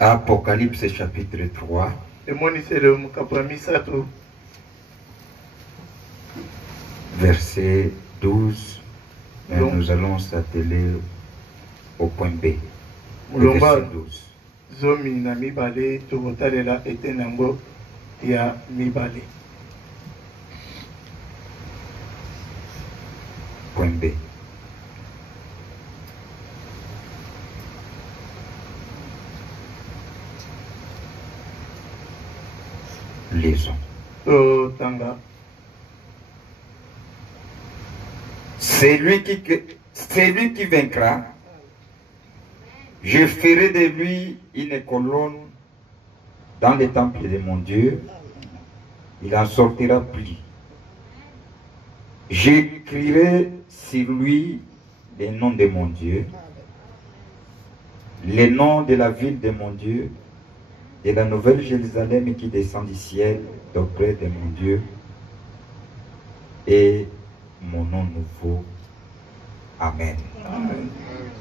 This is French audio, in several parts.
Apocalypse chapitre 3. Verset 12. Et nous allons s'atteler au point B. Verset 12. Point B. Lisons. C'est lui qui vaincra. Je ferai de lui une colonne dans le temple de mon Dieu. Il en sortira plus. J'écrirai sur lui les noms de mon Dieu, les noms de la ville de mon Dieu, de la nouvelle Jérusalem qui descend du ciel d'auprès de mon Dieu, et mon nom nouveau. Amen.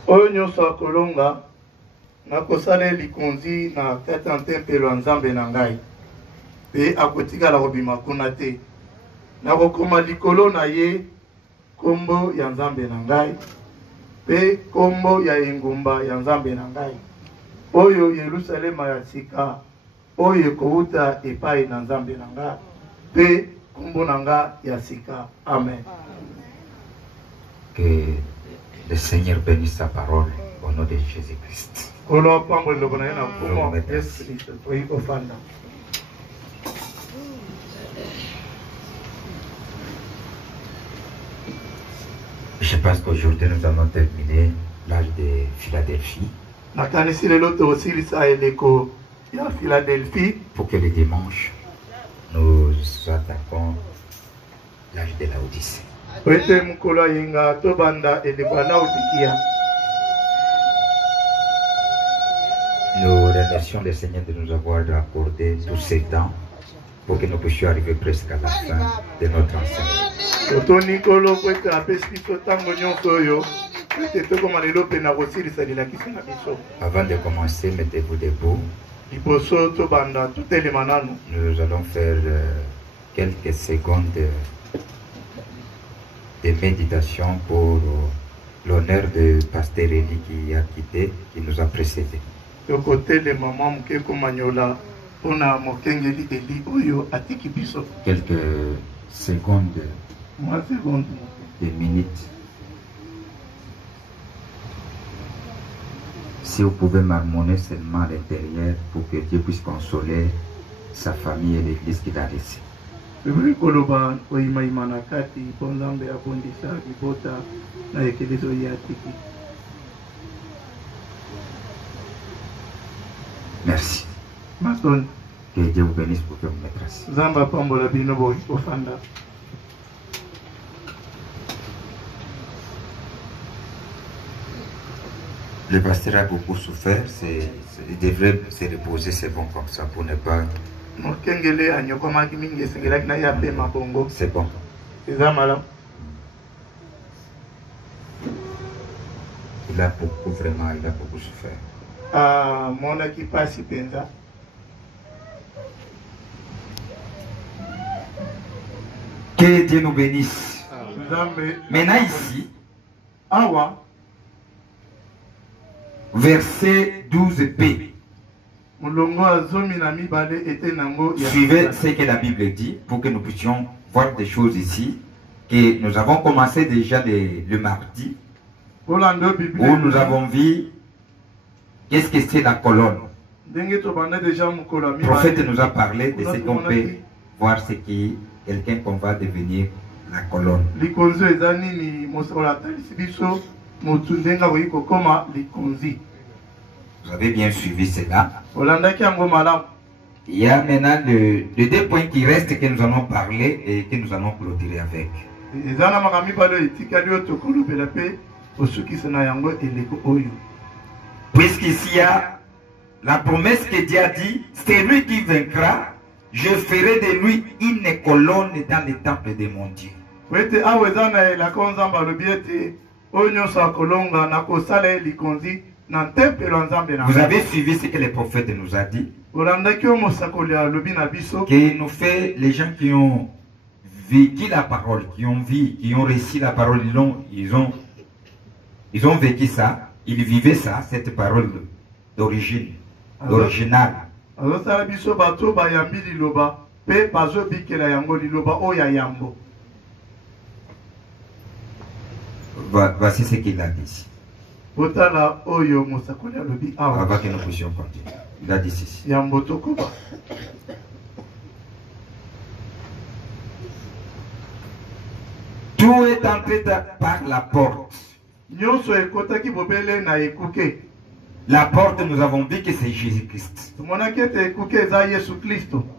Onyo sa kolonga na kosale likonzi na kata tempelo nzambe na ngai pe akotika la robima kuna te na kokoma likolo na ye kombo ya nzambe na ngai pe kombo ya engumba ya nzambe na ngai oyo Yerusalema ya sika oyo kouta epai na nzambe na ngai pe kombo na ngai ya sika. Amen. Que le Seigneur bénisse sa parole au nom de Jésus-Christ. Je pense qu'aujourd'hui nous allons terminer l'âge de Philadelphie. Pour que le dimanche nous attaquons l'âge de la Odyssée. Nous remercions le Seigneur de nous avoir accordé tous ces temps pour que nous puissions arriver presque à la fin de notre enseignement. Avant de commencer, mettez-vous debout. Nous allons faire quelques secondes de méditation pour l'honneur de Pasteur Eli qui a quitté, qui nous a précédés. Quelques secondes, des minutes. Si vous pouvez marmonner seulement à l'intérieur pour que Dieu puisse consoler sa famille et l'église qu'il a laissée. Merci. Que Dieu vous bénisse pour que vous mettre assis. Le pasteur a beaucoup souffert, il devrait se reposer, c'est bon comme ça pour ne pas... C'est bon. Il a beaucoup, vraiment, il a beaucoup souffert. Que Dieu nous bénisse. Maintenant ici, verset 12b. Suivez ce que la Bible dit pour que nous puissions voir des choses ici que nous avons commencé déjà le mardi où nous avons vu qu'est-ce que c'est la colonne. Le prophète nous a parlé de ce qu'on peut voir, ce qui quelqu'un qu'on va devenir la colonne. Vous avez bien suivi cela. Il y a maintenant les deux points qui restent que nous allons parler et que nous allons clôturer avec. Puisqu'ici il y a la promesse que Dieu a dit, c'est lui qui vaincra, je ferai de lui une colonne dans le temple de mon Dieu. Vous avez suivi ce que le prophète nous a dit. Que nous fait les gens qui ont vécu la parole, qui ont réussi la parole, ils ont vécu ça, ils vivaient ça, cette parole d'origine, originale. Voici ce qu'il a dit. Avant que nous puissions continuer. Il a dit ceci. Tout est entré par la porte. La porte, nous avons vu que c'est Jésus-Christ.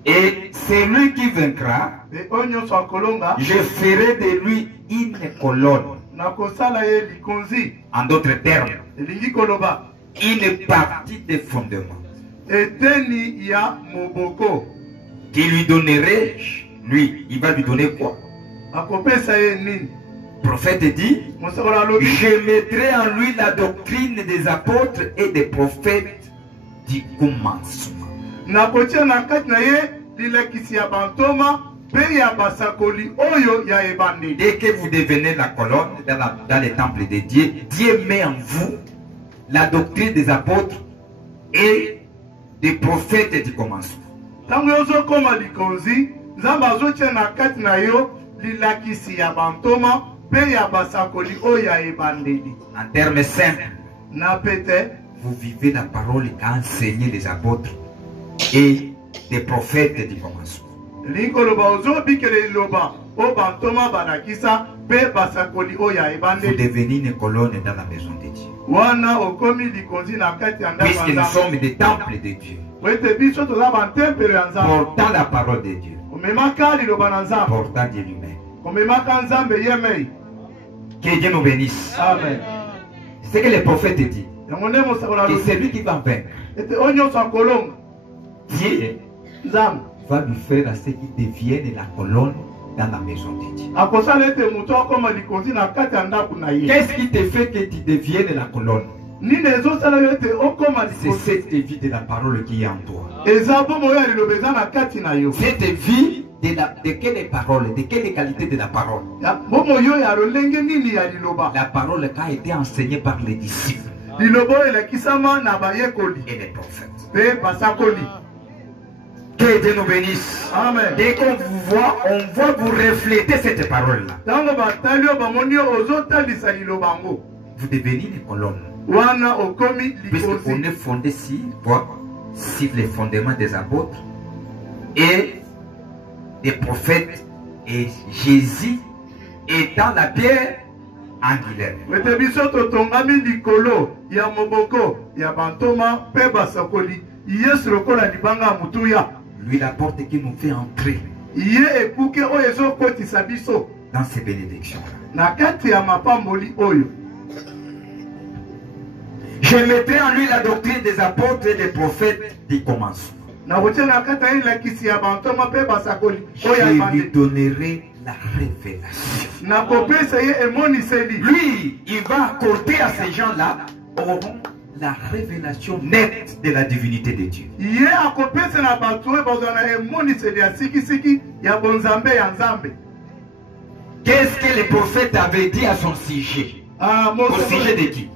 Et c'est lui qui vaincra. Je ferai de lui une colonne. En d'autres termes, une partie des fondements. Qui lui donnerait, lui, il va lui donner quoi? Le prophète dit, je mettrai en lui la doctrine des apôtres et des prophètes du commencement. Dès que vous devenez la colonne dans les temples de Dieu, Dieu met en vous la doctrine des apôtres et des prophètes du commencement. En termes simples, vous vivez la parole qu'a enseigné les apôtres et des prophètes du commencement. Vous devenez une colonne dans la maison de Dieu. Puisque nous sommes des temples de Dieu. Portant la parole de Dieu. Portant Dieu lui-même. Que Dieu nous bénisse. Amen. C'est ce que le prophète dit. Et c'est lui qui va vaincre. Dieu va lui faire à ce qu'il devienne la colonne dans la maison de Dieu. Qu'est-ce qui te fait que tu deviennes la colonne? C'est cette vie de la parole qui est en toi. Cette vie de quelle parole, de quelle qualité de la parole? La parole qui a été enseignée par les disciples et les prophètes. Que Dieu nous bénisse. Amen. Dès qu'on vous voit, on va vous refléter cette parole-là. Vous devenez une colonne. Puisqu'on est fondé sur les fondements des apôtres et des prophètes, et Jésus étant la pierre angulaire. Lui, la porte qui nous fait entrer dans ces bénédictions-là. Je mettrai en lui la doctrine des apôtres et des prophètes du commencement. Je lui donnerai la révélation. Lui, il va accorder à ces gens-là la révélation nette de la divinité de Dieu. Qu'est-ce que le prophète avait dit à son sujet? Au sujet de qui?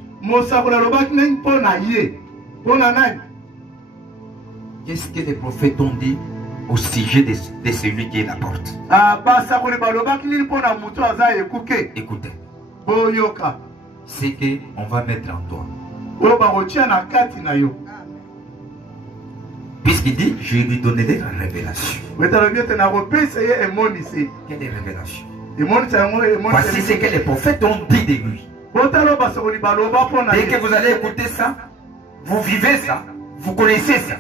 Qu'est-ce que les prophètes ont dit au sujet de celui qui est la porte? Écoutez. C'est qu'on va mettre en toi. Puisqu'il dit, je lui donnerai la révélation. Quelle est révélation? Voici ce que les prophètes ont dit de lui. Dès que vous allez écouter ça, vous vivez ça, vous connaissez ça.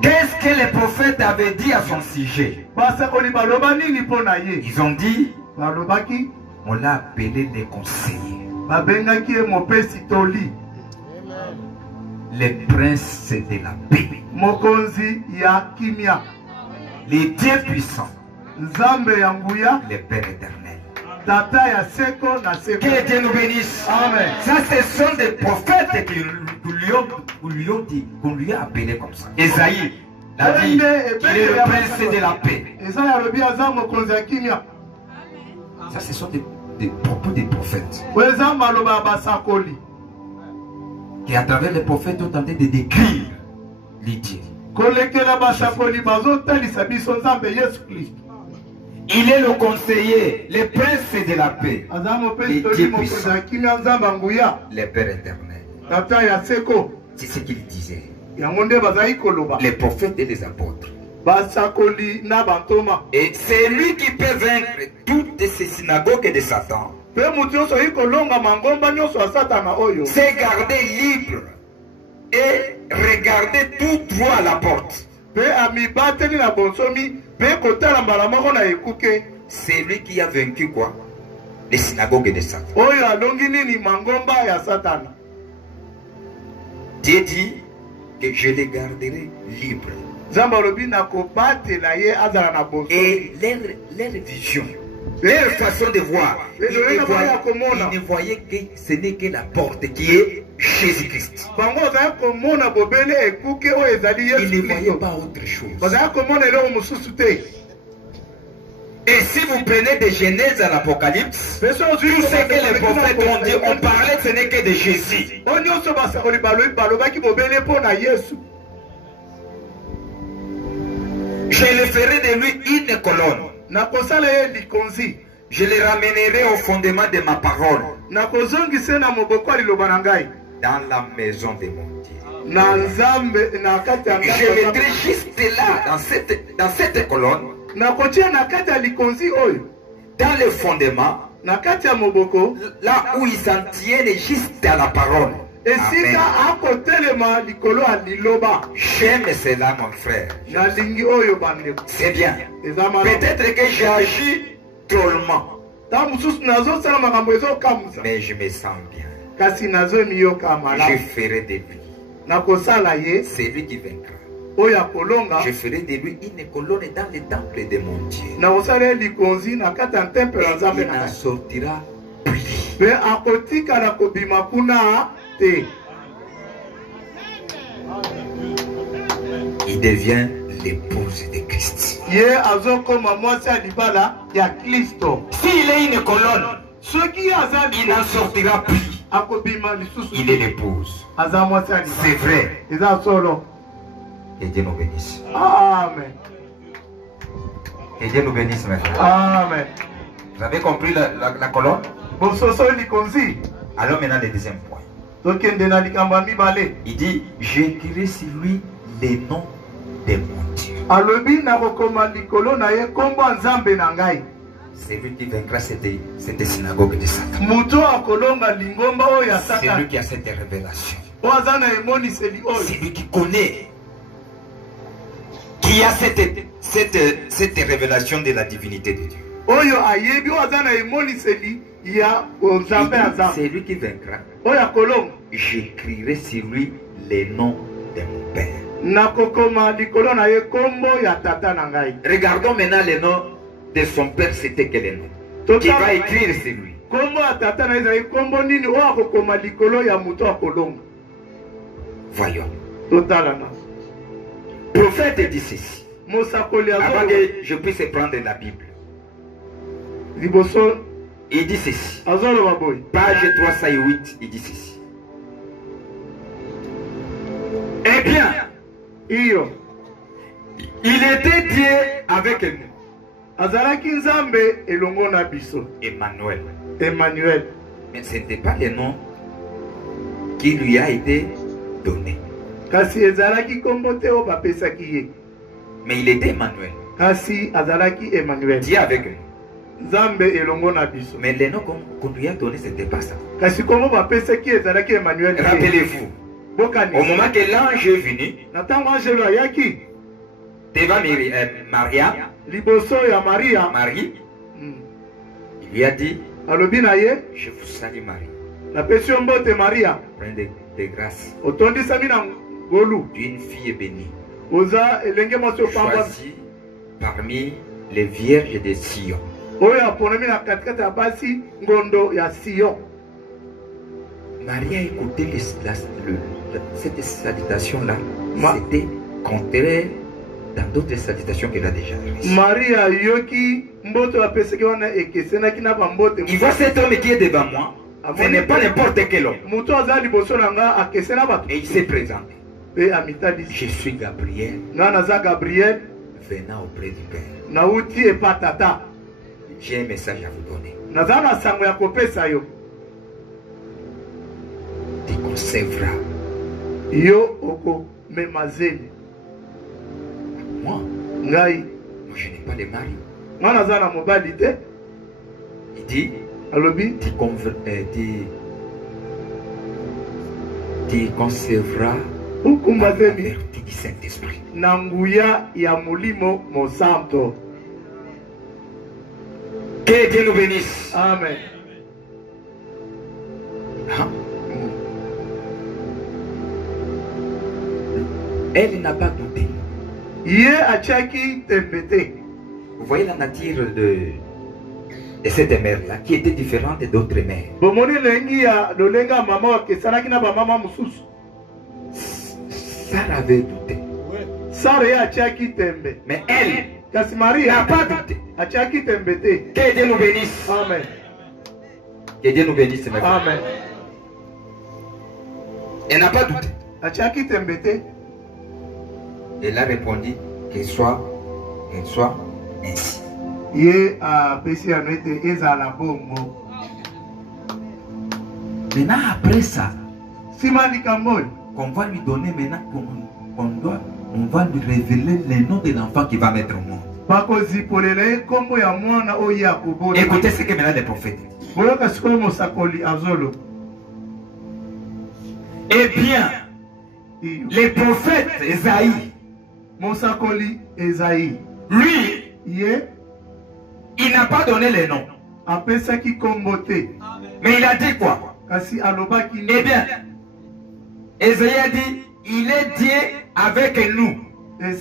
Qu'est-ce que les prophètes avaient dit à son sujet? Ils ont dit, on l'a appelé les conseillers, les princes de la paix, les dieux puissants, le Père éternel. Que Dieu nous bénisse. Amen. Ça, ce sont des prophètes qu'on lui a appelé comme ça. Esaïe l'a dit qu'il est le prince de la paix. Ça, ce sont des propos des prophètes. Qui, à travers les prophètes, ont tenté de décrire l'idée. Il est le conseiller, le prince de la paix, le Dieu puissant, le Père éternel. C'est ce qu'il disait. Les prophètes et les apôtres. Et c'est lui qui peut vaincre toutes ces synagogues de Satan. C'est garder libre et regarder tout droit à la porte. C'est lui qui a vaincu quoi? Les synagogues de Satan. Dieu dit que je les garderai libres. Et leur vision, leur façon de voir, ils ne voyaient que ce n'est que la porte qui est Jésus-Christ. Ils ne voyaient pas autre chose. Et si vous prenez de Genèse à l'Apocalypse, tout ce que les prophètes ont dit, on parlait, ce n'est que de Jésus. Je le ferai de lui une colonne. Je le ramènerai au fondement de ma parole. Dans la maison de mon Dieu. Je mettrai juste là, dans cette colonne, dans le fondement, là où ils s'en tiennent juste à la parole. J'aime cela, mon frère. C'est bien. Peut-être que j'agis drôlement, mais je me sens bien. Je ferai de lui. C'est lui qui vaincra. Je ferai de lui une colonne dans le temple de mon Dieu. Et il n'en sortira plus. Il devient l'épouse de Christ. S'il est une colonne, il n'en sortira plus. Il est l'épouse. C'est vrai. Que Dieu nous bénisse. Amen. Que Dieu nous bénisse, mes frères. Amen. Vous avez compris la colonne? Alors maintenant le deuxième point. Il dit, j'écrirai sur lui les noms de mon Dieu. C'est lui qui vaincra cette synagogue de Satan. C'est lui qui a cette révélation. C'est lui qui connaît, qui a cette révélation de la divinité de Dieu. C'est lui qui vaincra. J'écrirai sur lui les noms de mon Père. Regardons maintenant les noms de son Père, c'était quel nom qui va écrire sur lui. Voyons. Le prophète dit ceci. Avant que je puisse prendre la Bible. Il dit ceci. Page 308, il dit ceci. Eh bien, il était Dieu avec nous. Emmanuel. Mais ce n'était pas le nom qui lui a été donné. Mais il était Emmanuel. Dieu avec nous. Mais le nom qu'on lui a donné, ce n'était pas ça. Rappelez-vous, au moment que l'ange est venu devant Marie, il lui a dit, je vous salue Marie, pleine de grâce, d'une fille bénie, choisie parmi les vierges de Sion. oyo aponami na katikati ya basi ngondo ya Sion. Marie a écouté cette salutation-là. C'était contraire dans d'autres salutations qu'elle a déjà reçues. Maria yoki mboto apeseki wana ekesenaki na bambote. Il voit cet homme qui est devant moi. Ce n'est pas n'importe quel homme. Muto aza liboso na nga akesena bato. Et il s'est présenté. Pe amitadi. Je suis Gabriel. Nga naza Gabriel. Venant auprès du Père. Nauti epa tata. J'ai un message à vous donner. Naza na sango ya kopesa yo. Tu conserveras. Yo oko memazeni. Moi, ngai, je n'ai pas de mari. Nga naza na mobali te. Il dit, alobi, tu conserveras la vertu du Saint-Esprit. Nanguya ya mulimo mosanto. Que Dieu nous bénisse. Amen. Elle n'a pas douté. Vous voyez la nature de cette mère-là qui était différente d'autres mères. Sarah avait douté. Mais elle n'a pas douté. Que Dieu nous bénisse. Amen. Que Dieu nous bénisse. Amen. Elle n'a pas douté. Elle a répondu qu'elle soit ainsi. Maintenant, après ça, qu'on va lui donner maintenant, on va lui révéler le nom de l'enfant qui va mettre au monde. Écoutez ce que maintenant les prophètes disent. Eh bien, les prophètes Esaïe, lui, il n'a pas donné les noms. Mais il a dit quoi? Eh bien, Esaïe a dit, il est Dieu avec nous. Il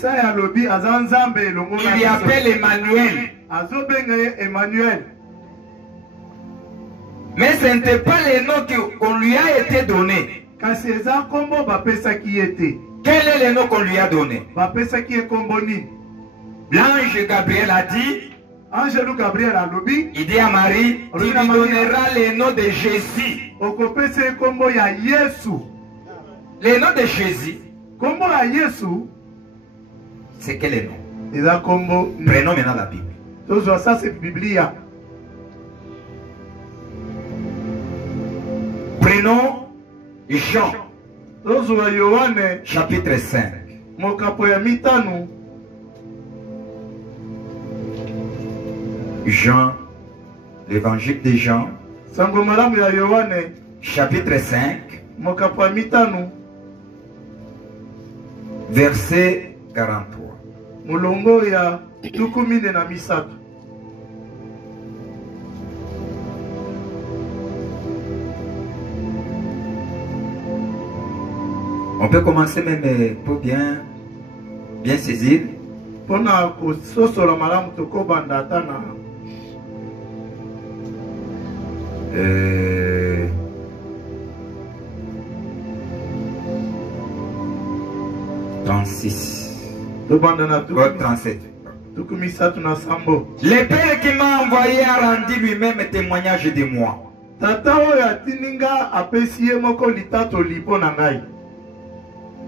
lui appelle Emmanuel. Mais ce n'était pas les noms qu'on lui a été donné. Quel est le nom qu'on lui a donné? L'ange Gabriel a dit, il dit à Marie, tu lui donneras le nom de Jésus. Le nom de Jésus, c'est quel est le nom? Prenons maintenant la Bible. Prenons Jean, chapitre 5. Jean, l'évangile de Jean, chapitre 5, verset 43. On peut commencer même pour bien saisir. Euh, 36. 37. Le Père qui m'a envoyé a rendu lui-même témoignage de moi.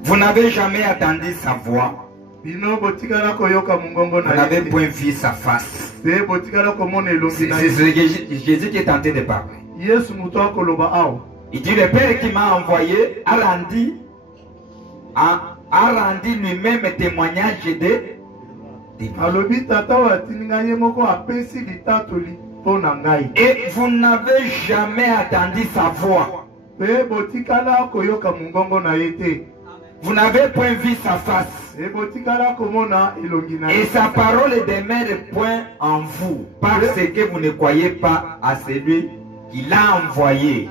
Vous n'avez jamais entendu sa voix. Vous n'avez point vu sa face. C'est Jésus qui est tenté de parler. Il dit, le Père qui m'a envoyé a rendu lui-même témoignage de et vous n'avez jamais entendu sa voix. Vous n'avez point vu sa face. Et sa parole ne demeure point en vous, parce que vous ne croyez pas à celui qui l'a envoyé.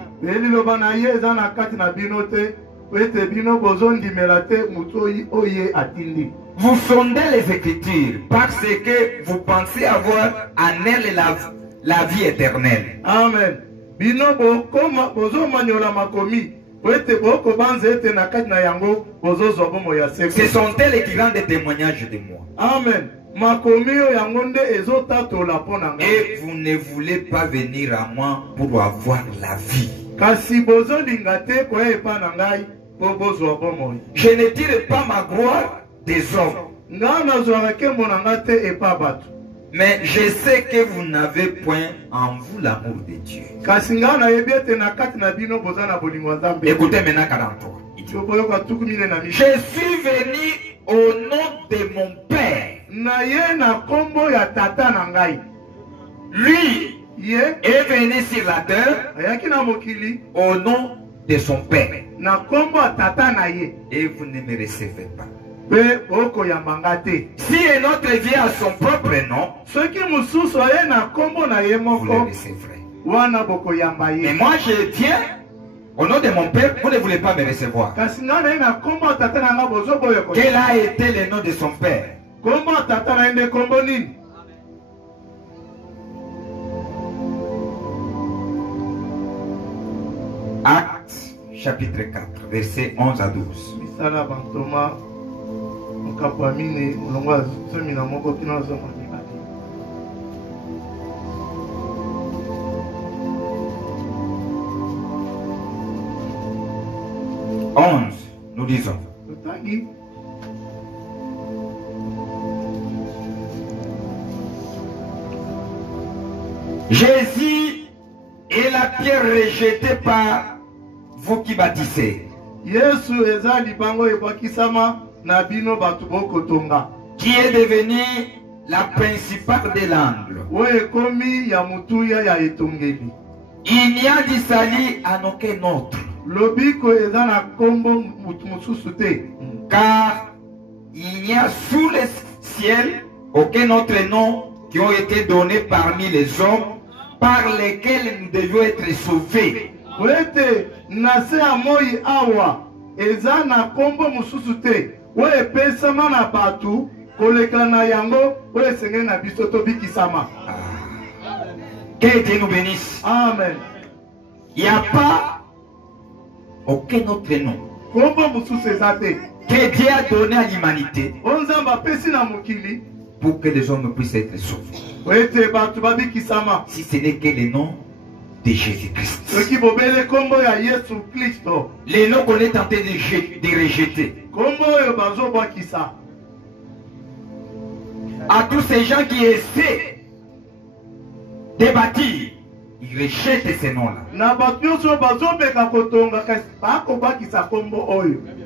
Vous sondez les Écritures parce que vous pensez avoir en elles la vie éternelle. Amen. Ce sont elles qui rendent témoignage de moi. Amen. Et vous ne voulez pas venir à moi pour avoir la vie. Je ne tire pas ma gloire des hommes. Mais je sais que vous n'avez point en vous l'amour de Dieu. Écoutez maintenant 43. Je suis venu au nom de mon Père. Lui est venu sur la terre au nom de son Père. Et vous ne me recevez pas. Si un autre vient à son propre nom, vous le recevrez. Mais moi je viens au nom de mon Père, vous ne voulez pas me recevoir. Quel a été le nom de son Père? Actes chapitre 4, versets 11 à 12. Nous disons. Jésus est la pierre rejetée par vous qui bâtissez. Qui est devenu la principale de l'angle. Il n'y a d'Israël en aucun autre. Car il n'y a sous le ciel aucun autre nom qui ont été donnés parmi les hommes par lesquels nous devions être sauvés. Que Dieu nous bénisse. Amen. Il n'y a pas aucun autre nom que Dieu a donné à l'humanité pour que les hommes puissent être sauvés. Si ce n'est que le nom de Jésus-Christ. Les noms qu'on est tenté de rejeter. À tous ces gens qui essaient de bâtir, ils rejettent ces noms-là.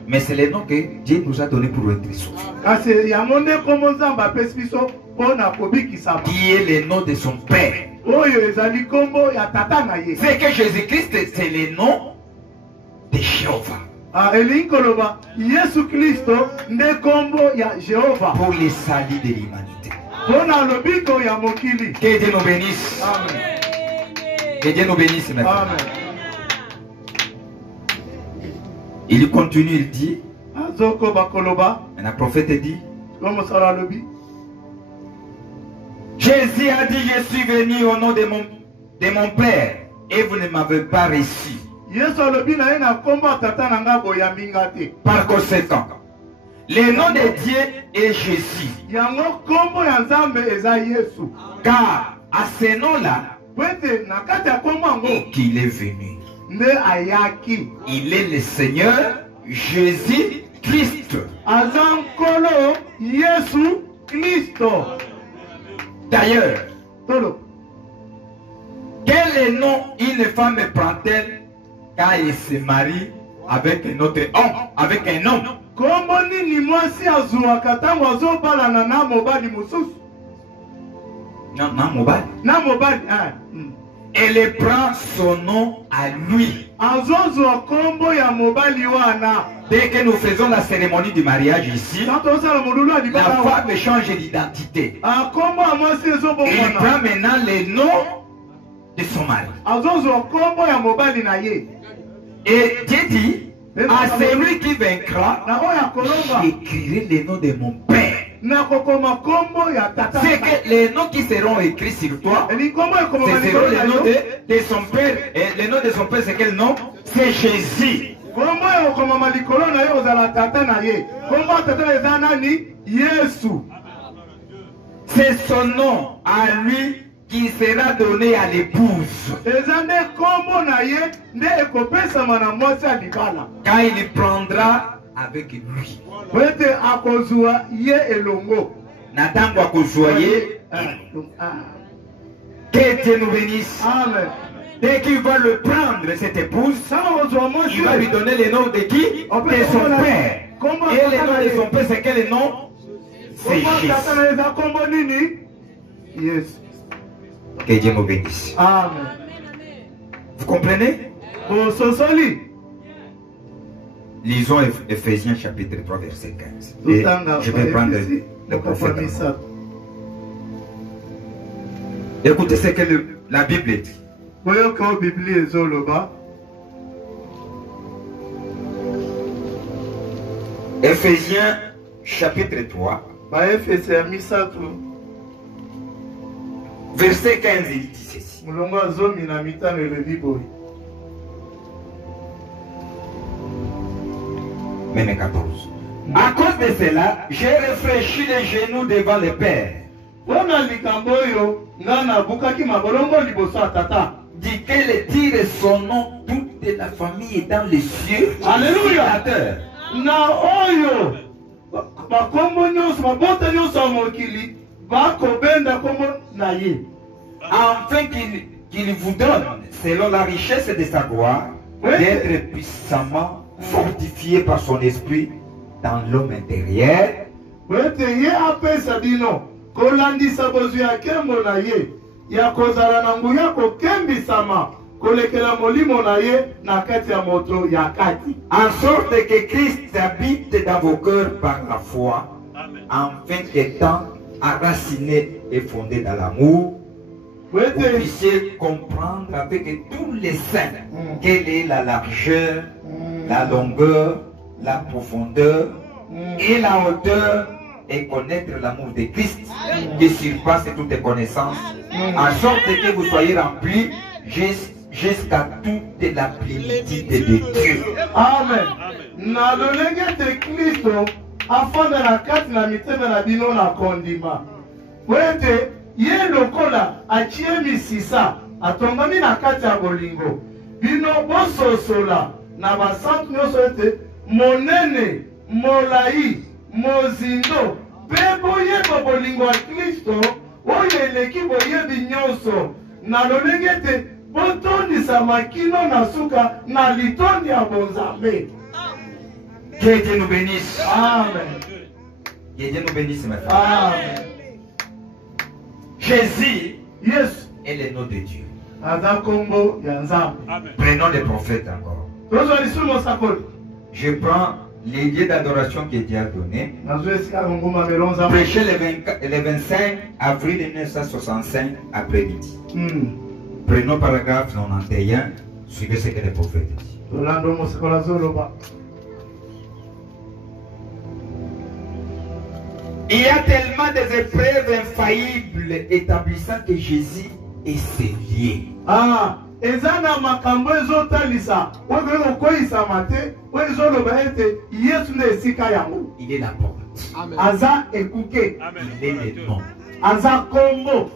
Mais c'est le nom que Dieu nous a donné pour être sauvés. Qui est le nom de son Père. C'est que Jésus-Christ, c'est le nom de Jéhovah. Pour les salut de l'humanité. Que Dieu nous bénisse. Amen. Que Dieu nous bénisse maintenant. Amen. Il continue, il dit. Un prophète dit. Jésus a dit, je suis venu au nom de mon Père et vous ne m'avez pas reçu. Par conséquent, le nom de Dieu est Jésus. Car à ce nom-là, qu'il est venu. Il est le Seigneur Jésus-Christ. D'ailleurs, quel nom une femme prend-elle quand elle se marie avec un autre homme, avec un homme? Non, elle prend son nom à lui. Dès que nous faisons la cérémonie du mariage ici, la femme change d'identité. Il prend maintenant le nom de son mari. Et Dieu dit, À celui qui vaincra, j'écrirai les noms de mon Père. C'est que les noms qui seront écrits sur toi, ce seront les noms de son Père. Et les noms de son Père, c'est quel nom? C'est Jésus. C'est son nom à lui qui sera donné à l'épouse. Quand il prendra avec lui. Nathan va couzoyer. Que Dieu nous bénisse. Amen. Dès qu'il va le prendre, cette épouse, il va lui donner les noms de qui? De son père. Et les noms de son père, c'est quel nom? C'est Jésus. Que Dieu nous bénisse. Amen. Vous comprenez? Lisons Ephésiens chapitre 3 verset 15. Et je vais prendre le prophète. Écoutez ce que la Bible dit. Ephésiens chapitre 3 verset 15, il dit ceci. Même 14. À cause de cela, j'ai réfléchi les genoux devant le Père. Dit qu'elle tire son nom, toute la famille est dans les cieux. Alléluia. Afin qu'il vous donne, selon la richesse de sa gloire, d'être puissamment fortifié par son esprit dans l'homme intérieur. En sorte que Christ habite dans vos cœurs par la foi, afin qu'étant enraciné et fondé dans l'amour, vous puissiez comprendre avec tous les saints quelle est la largeur, la longueur, la profondeur et la hauteur, et connaître l'amour de Christ qui surpasse toute connaissance, en sorte que vous soyez remplis jusqu'à toute la plénitude de Dieu. Amen. Na lolenge de Kristo afanda na kati na mitema na bino na kondima. Wete ye lokola achie misisa atongami na kati ya bolingo. Bino bososola na basantu nyonso ete monene, molai, mozindo, bebo yeba bolingo ya Kristo oyo eleki boyebi nyonso. Na lolenge te botondisa makino na suka na litondi ya bonzambe. Que Dieu nous bénisse. Amen. Que Dieu nous bénisse, mes frères. Amen. Jésus Yes. est le nom de Dieu. Adakombo ya Nzambe. Prenons les prophètes encore. Tozo lisumo sakoli. Je prends les lieux d'adoration que Dieu a donnés. Nazo esika ngoma melonza. Prêché le 25 avril 1965 après-midi. Prenons paragraphe 91. Suivez ce que les prophètes disent. Tolando mosakola zoloba. Il y a tellement des épreuves infaillibles établissant que Jésus est scellé. Ah, ezana makambo ezotalisa. Wengeko koisa mate, wezoloba ete Yesu ne esika yango. Il est la porte. Amen. Aza ekuke. Il est le nom. Aza kombo.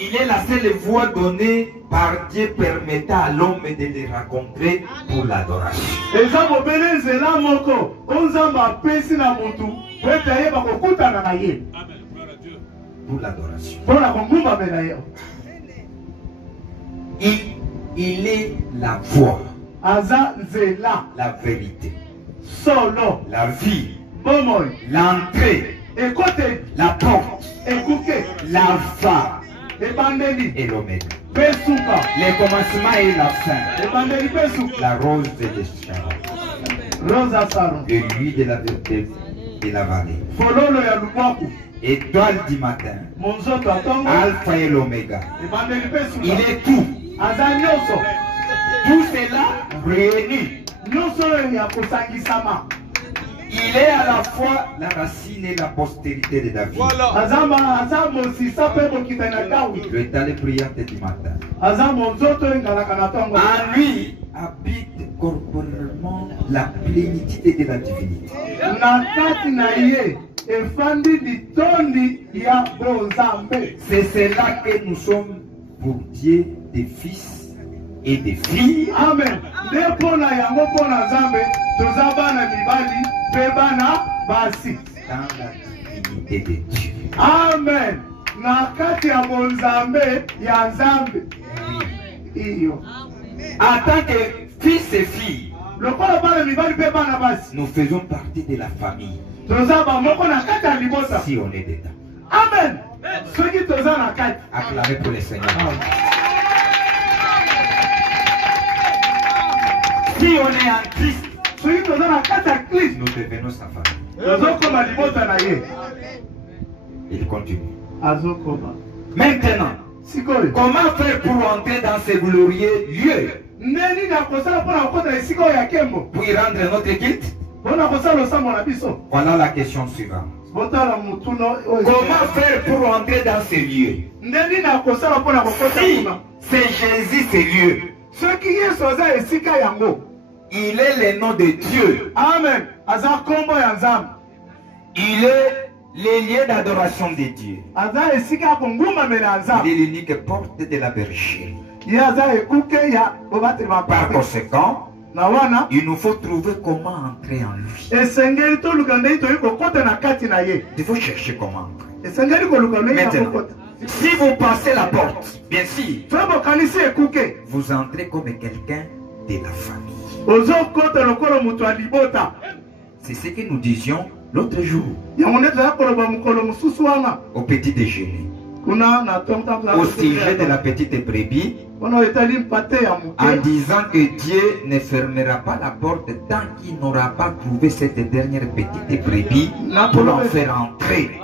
Il est la seule voie donnée par Dieu permettant à l'homme de les rencontrer pour l'adoration. Eza mobele nzela moko, onzamba pesi na mutu. Pour l'adoration. Il est la voie, la vérité, la vie, l'entrée, la porte, la fin et l'oméga. Le commencement et la fin. La rose de Sharon. Et lui de la vérité. De la vallée. Étoile du matin. Alpha et l'oméga. Il est tout. Tout cela réuni Il est à la fois la racine et la postérité de David. Je vais aller prier du matin. En lui habite corporellement la plénitude de la divinité. C'est cela que nous sommes pour Dieu des fils et des filles. Amen. Dans la divinité de Dieu. Amen. Nakati ya bonzambe ya nzambe. Iyo. En tant que fils et filles, nous faisons partie de la famille. Si on est dedans. Amen. Acclamez pour le Seigneur. Si on est en Christ, nous devenons sa famille. Il continue. Maintenant, comment faire pour entrer dans ces glorieux lieux? Pour y rendre notre culte? Voilà la question suivante. Comment faire pour entrer dans ces lieux? Si c'est Jésus ces lieux, il est le nom de Dieu. Amen. Il est les lieux d'adoration de Dieu. Il est l'unique porte de la bergerie. Par conséquent, il nous faut trouver comment entrer en lui. Il faut chercher comment entrer. Maintenant, si vous passez la porte, bien sûr, vous entrez comme quelqu'un de la famille. C'est ce que nous disions l'autre jour au petit déjeuner. Au sujet de la petite brebis, en disant que Dieu ne fermera pas la porte tant qu'il n'aura pas trouvé cette dernière petite brebis pour l'en faire entrer.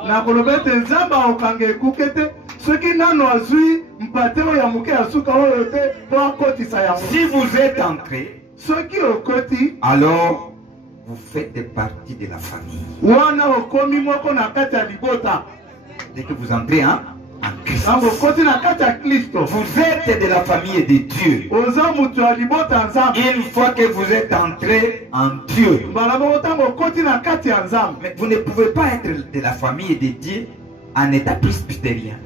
Si vous êtes entré, alors vous faites partie de la famille. Dès que vous entrez en Christ, vous êtes de la famille de Dieu. Une fois que vous êtes entré en Dieu, mais vous ne pouvez pas être de la famille de Dieu en état presbytérien,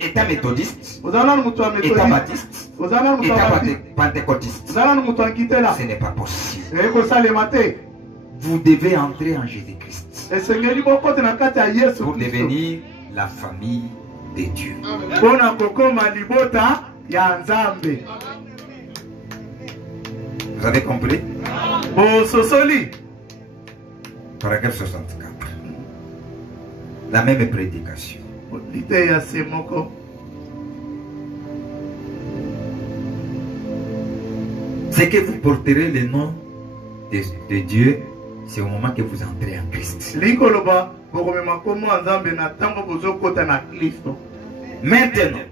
état méthodiste, état baptiste, état pentecôtiste. Ce n'est pas possible. Vous devez entrer en Jésus-Christ pour devenir la famille de Dieu. Vous avez compris? Paragraphe 64. La même prédication. C'est que vous porterez le nom de Dieu. C'est au moment que vous entrez en Christ. Maintenant,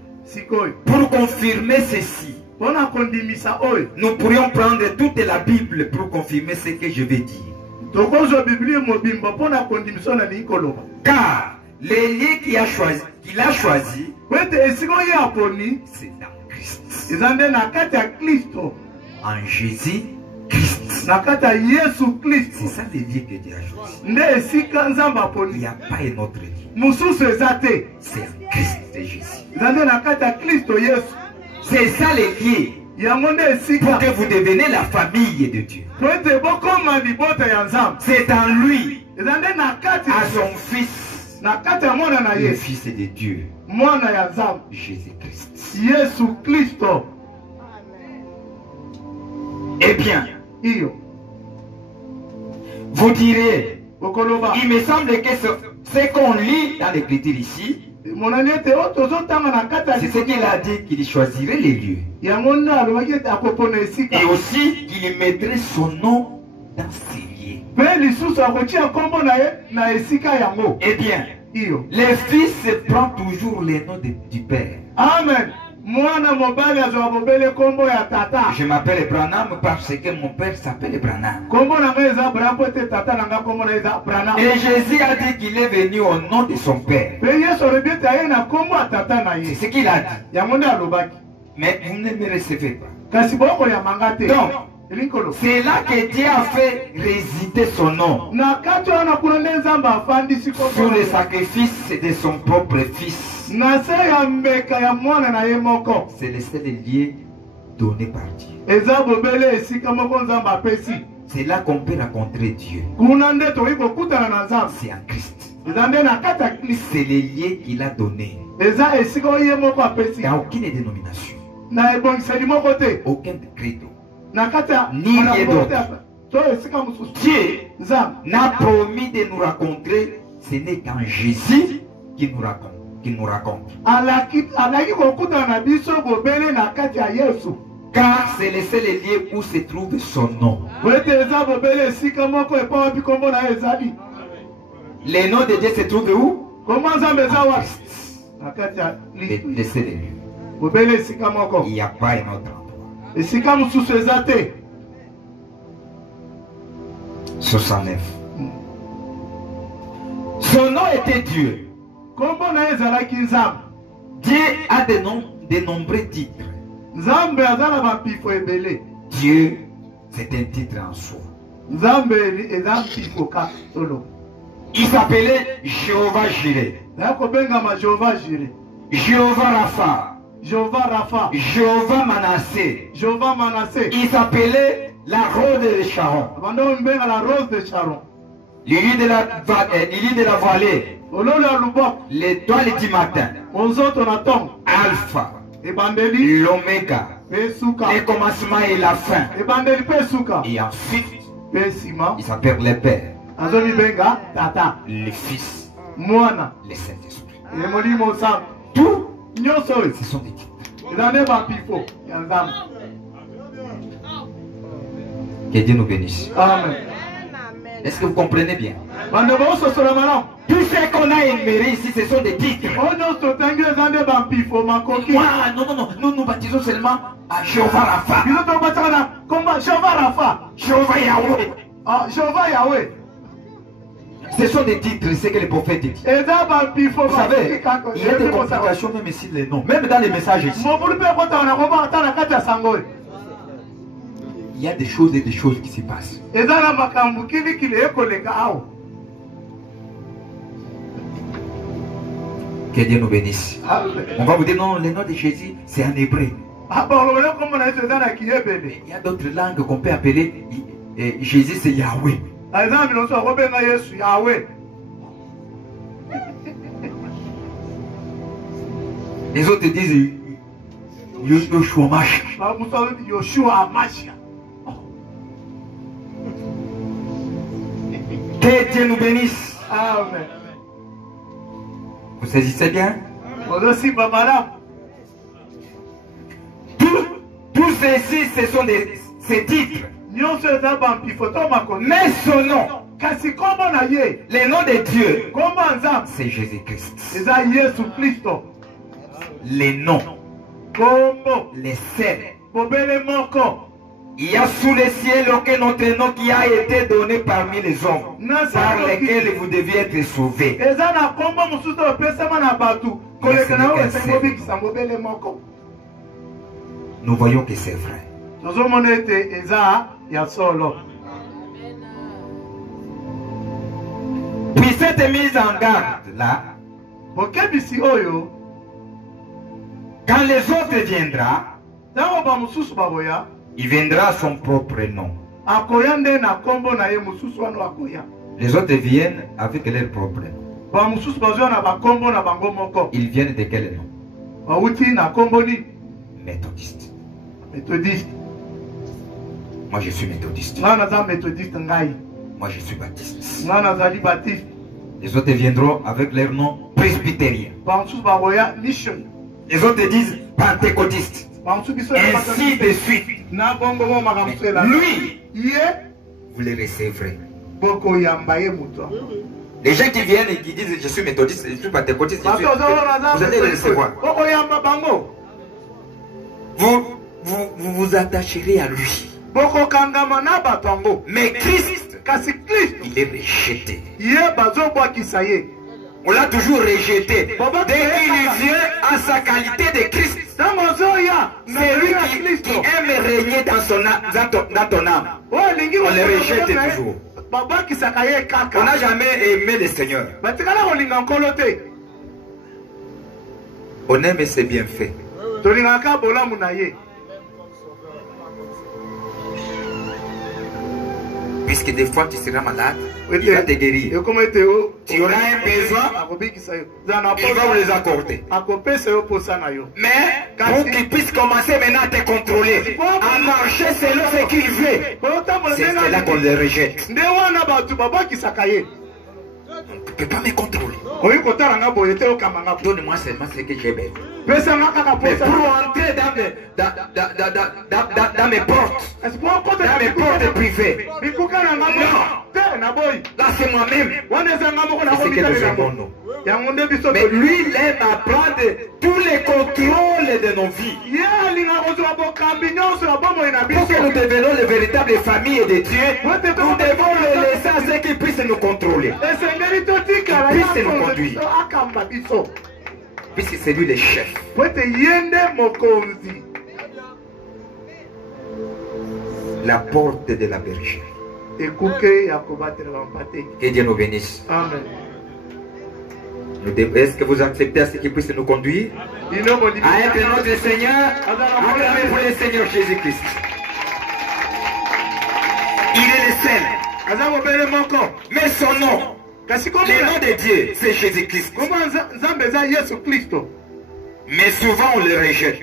pour confirmer ceci, nous pourrions prendre toute la Bible pour confirmer ce que je vais dire. Car les lieux qu'il a choisi, c'est dans Christ. En Jésus Christ. C'est ça le lieu que Dieu a choisi. Il n'y a pas un autre lieu. C'est en Christ de Jésus. C'est ça le lieu pour que vous deveniez la famille de Dieu. C'est en lui, à son fils, le fils de Dieu, Jésus-Christ. Eh bien, vous direz, il me semble que ce qu'on lit dans l'écriture ici, c'est ce qu'il a dit, qu'il choisirait les lieux. Et aussi qu'il mettrait son nom dans ces lieux. Eh bien, les fils prennent toujours les noms du Père. Amen. Je m'appelle Branham parce que mon père s'appelle Branham. Et Jésus a dit qu'il est venu au nom de son père. C'est ce qu'il a dit. Mais vous ne me recevez pas. Donc, c'est là que Dieu a fait résider son nom sur le sacrifice de son propre fils. C'est le seul lieu donné par Dieu. C'est là qu'on peut rencontrer Dieu. C'est en Christ. C'est le lieu qu'il a donné. Il n'y a aucune dénomination, aucun credo, ni rien d'autre. Dieu n'a promis de nous rencontrer. Ce n'est qu'en Jésus qui nous raconte. Car c'est le seul lieu où se trouve son nom. Le nom de Dieu se trouve où? Le seul lieu. Il n'y a pas un autre endroit. 69. Son nom était Dieu. Dieu a de nombreux titres. Dieu, c'est un titre en soi. Il s'appelait Jéhovah Jireh, Jéhovah Rapha, Jéhovah Manassé. Il s'appelait la rose de Sharon, l'île de la vallée, l'étoile du matin, Alpha, l'Oméga, le commencement et la fin. Et ensuite, il s'appelle le Père, le Fils, le Saint-Esprit. Tout, ce sont des titres. Que Dieu nous bénisse. Amen. Est-ce que vous comprenez bien? Tout ce qu'on a énuméré ici, ce sont des titres. Non, nous baptisons seulement à Jéhovah Rapha. Jéhovah Yahweh. Ce sont des titres, c'est que les prophètes disent. Vous savez, il y a des complications même ici, les noms. Même dans les messages ici. Il y a des choses et des choses qui se passent. Que Dieu nous bénisse. On va vous dire non, le nom de Jésus, c'est en hébreu. Il y a d'autres langues qu'on peut appeler Jésus, c'est Yahweh. Les autres disent Yoshua Mashiach. Que Dieu nous bénisse. Amen. Vous saisissez bien? Tous ceci, ce sont ces titres. Mais son nom, le nom de Dieu, c'est Jésus-Christ. Les noms, les seuls. Il y a sous le ciel aucun autre nom qui a été donné parmi les hommes, par lesquels vous deviez être sauvés. Nous voyons que c'est vrai. Puis cette mise en garde là, quand les autres viendront, il viendra à son propre nom. Les autres viennent avec leur propre nom. Ils viennent de quel nom? Méthodiste. Moi je suis méthodiste. Moi je suis baptiste. Les autres viendront avec leur nom presbytérien. Les autres disent pentecôtiste. Ainsi de suite. Lui, vous le recevrez. Les gens qui viennent et qui disent je suis méthodiste, je suis pentecôtiste, vous allez le recevoir. vous vous attacherez à lui. Mais Christ, il est rejeté. On l'a toujours rejeté. Dès qu'il vient à sa qualité de Christ, c'est lui qui aime régner dans ton âme. On le rejette toujours. On n'a jamais aimé le Seigneur. On aime ses bienfaits. Puisque des fois tu seras malade, il va te guérir. Tu auras un besoin, il va vous les accorder. Mais pour qu'il puisse commencer maintenant à te contrôler, à marcher selon ce qu'il veut, c'est là qu'on le rejette. Tu ne peux pas me contrôler. Donne-moi seulement ce que j'ai besoin. Mais pour entrer dans mes portes, dans mes portes privées, non, là c'est moi-même. C'est ce que nous avons, nous. Mais lui, il aime apprendre tous les contrôles de nos vies. Pour que nous devenions les véritables familles de Dieu, nous devons le laisser à ce qu'il puisse nous contrôler. Qu'il puisse nous conduire. Puisque c'est lui le chef. La porte de la bergerie. Que Dieu nous bénisse. Amen. Est-ce que vous acceptez à ce qu'il puisse nous conduire à être notre Seigneur, acclamez pour le Seigneur Jésus-Christ. Il est le seul. Mais son nom, le nom de Dieu, c'est Jésus-Christ. Mais souvent on le rejette.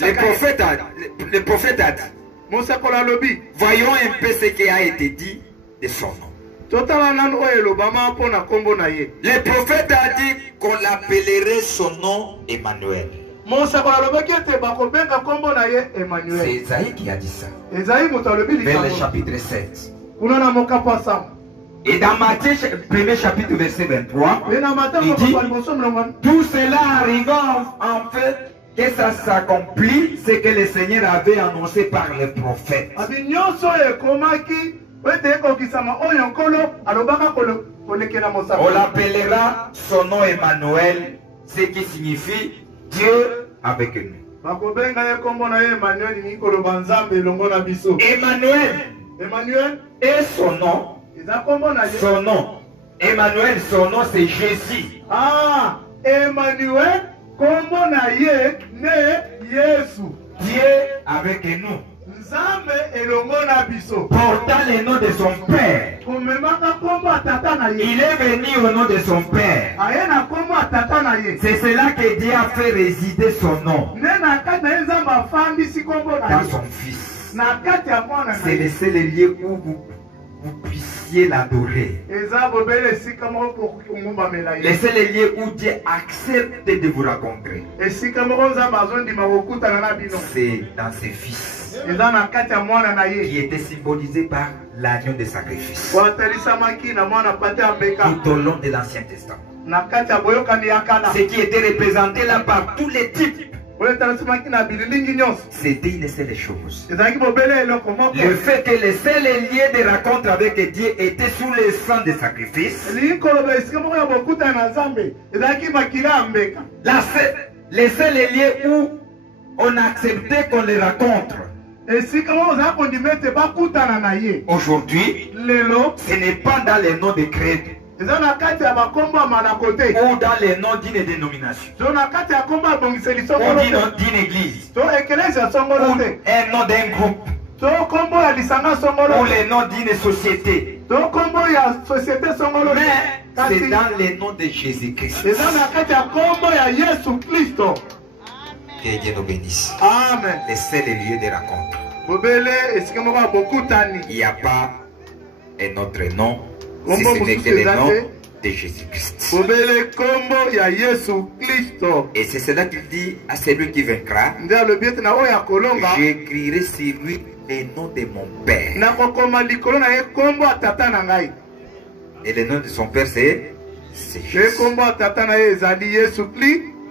Le prophète a dit, voyons un peu ce qui a été dit de son nom. Le prophète a dit qu'on l'appellerait son nom Emmanuel. C'est Isaïe qui a dit ça. Vers le chapitre 7. Et dans Matthieu, premier chapitre, verset 23, il dit, tout cela arrivant en fait que ça s'accomplit, ce que le Seigneur avait annoncé par les prophètes. On l'appellera son nom Emmanuel, ce qui signifie Dieu avec nous. Emmanuel est son nom. Son nom. Emmanuel, son nom c'est Jésus. Ah, Emmanuel, comment naye ne Yesu. Dieu avec nous. Portant le nom de son Père. Il est venu au nom de son Père. C'est cela que Dieu a fait résider son nom dans son Fils. C'est le seul lieu où vous puissiez l'adorer. Le seul lieu où Dieu accepte de vous rencontrer. C'est dans ses fils. Qui était symbolisé par l'agneau de sacrifice. Tout au long de l'Ancien Testament. Ce qui était représenté là par tous les types. C'était une seule chose. Le fait que le seul lien de rencontre avec Dieu était sous le sang de sacrifice. Le seul lien où on acceptait qu'on le rencontre. Aujourd'hui, ce n'est pas dans les noms de credo ou dans les noms d'une dénomination ou d'une église ou un nom d'un groupe ou le nom d'une société, mais c'est dans le nom de Jésus-Christ. Que Dieu nous bénisse. Amen. Le seul lieu de rencontre. Il n'y a pas un autre nom si ce n'est que le nom de Jésus-Christ. Et c'est cela qu'il dit à celui qui vaincra. J'écrirai sur lui le nom de mon Père. Et le nom de son Père c'est Jésus.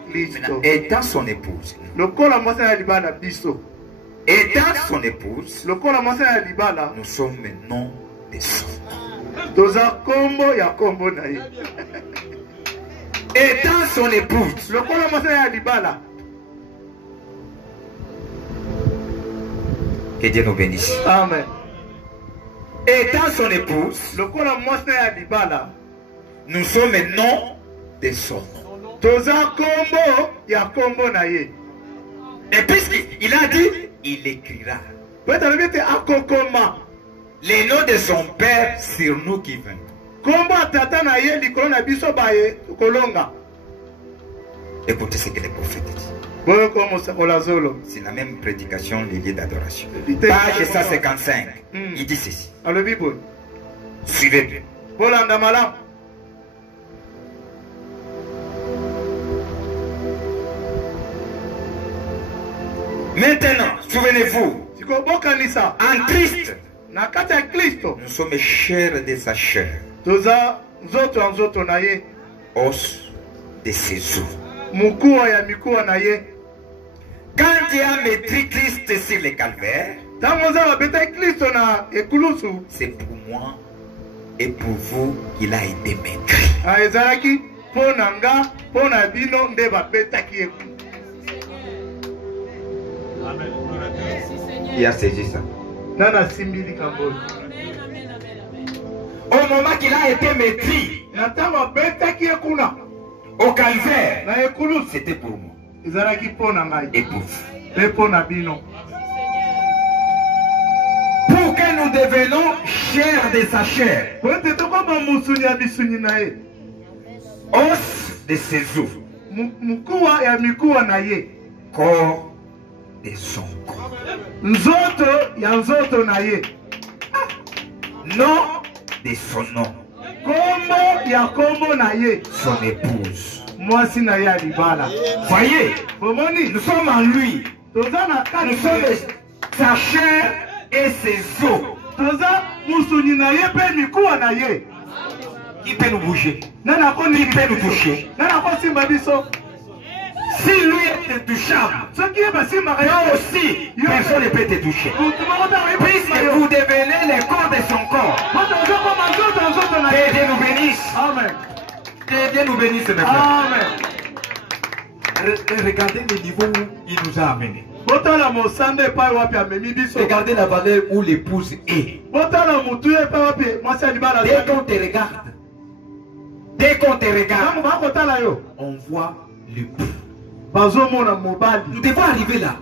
Kristo. Étant son épouse. Lokola mwasi ya libala biso. Étant son épouse. Lokola mwasi ya libala. Nous sommes maintenant des sons. Toza kombo ya kombo na ye. Étant son épouse. Lokola mwasi ya libala. Que Dieu nous bénisse. Amen. Étant son épouse. Lokola mwasi ya libala. Nous sommes maintenant des sons. Toza kombo ya kombo na ye. Et puisqu'il a dit, il écrira les noms de son père sur nous qui vient. Écoutez ce que les prophètes disent. C'est la même prédication, les lieux d'adoration. Page 155. Il dit ceci. Suivez. Maintenant, souvenez-vous, en Christ, nous sommes chairs de sa chair, os de ses os. Quand Dieu a métri Christ sur le calvaire, c'est pour moi et pour vous qu'il a été maîtri. Il a saisi ça. Au moment qu'il a été maîtris au calvaire, c'était pour moi et pour vous. Pour que nous devenions chairs de sa chair, os de ses os, corps de son corps, nom de son nom, son épouse. Voyez, nous sommes en lui. Nous sommes sa chair et ses os. Il peut nous bouger. Il peut nous toucher. Si lui est touchable, moi aussi, personne ne peut te toucher. Puisque vous devenez le corps de son corps. Que Dieu nous bénisse. Amen. Que Dieu nous bénisse, mes frères. Amen. Regardez le niveau où il nous a amenés. Regardez la valeur où l'épouse est. Dès qu'on te regarde, on voit l'époux. Nous devons arriver là.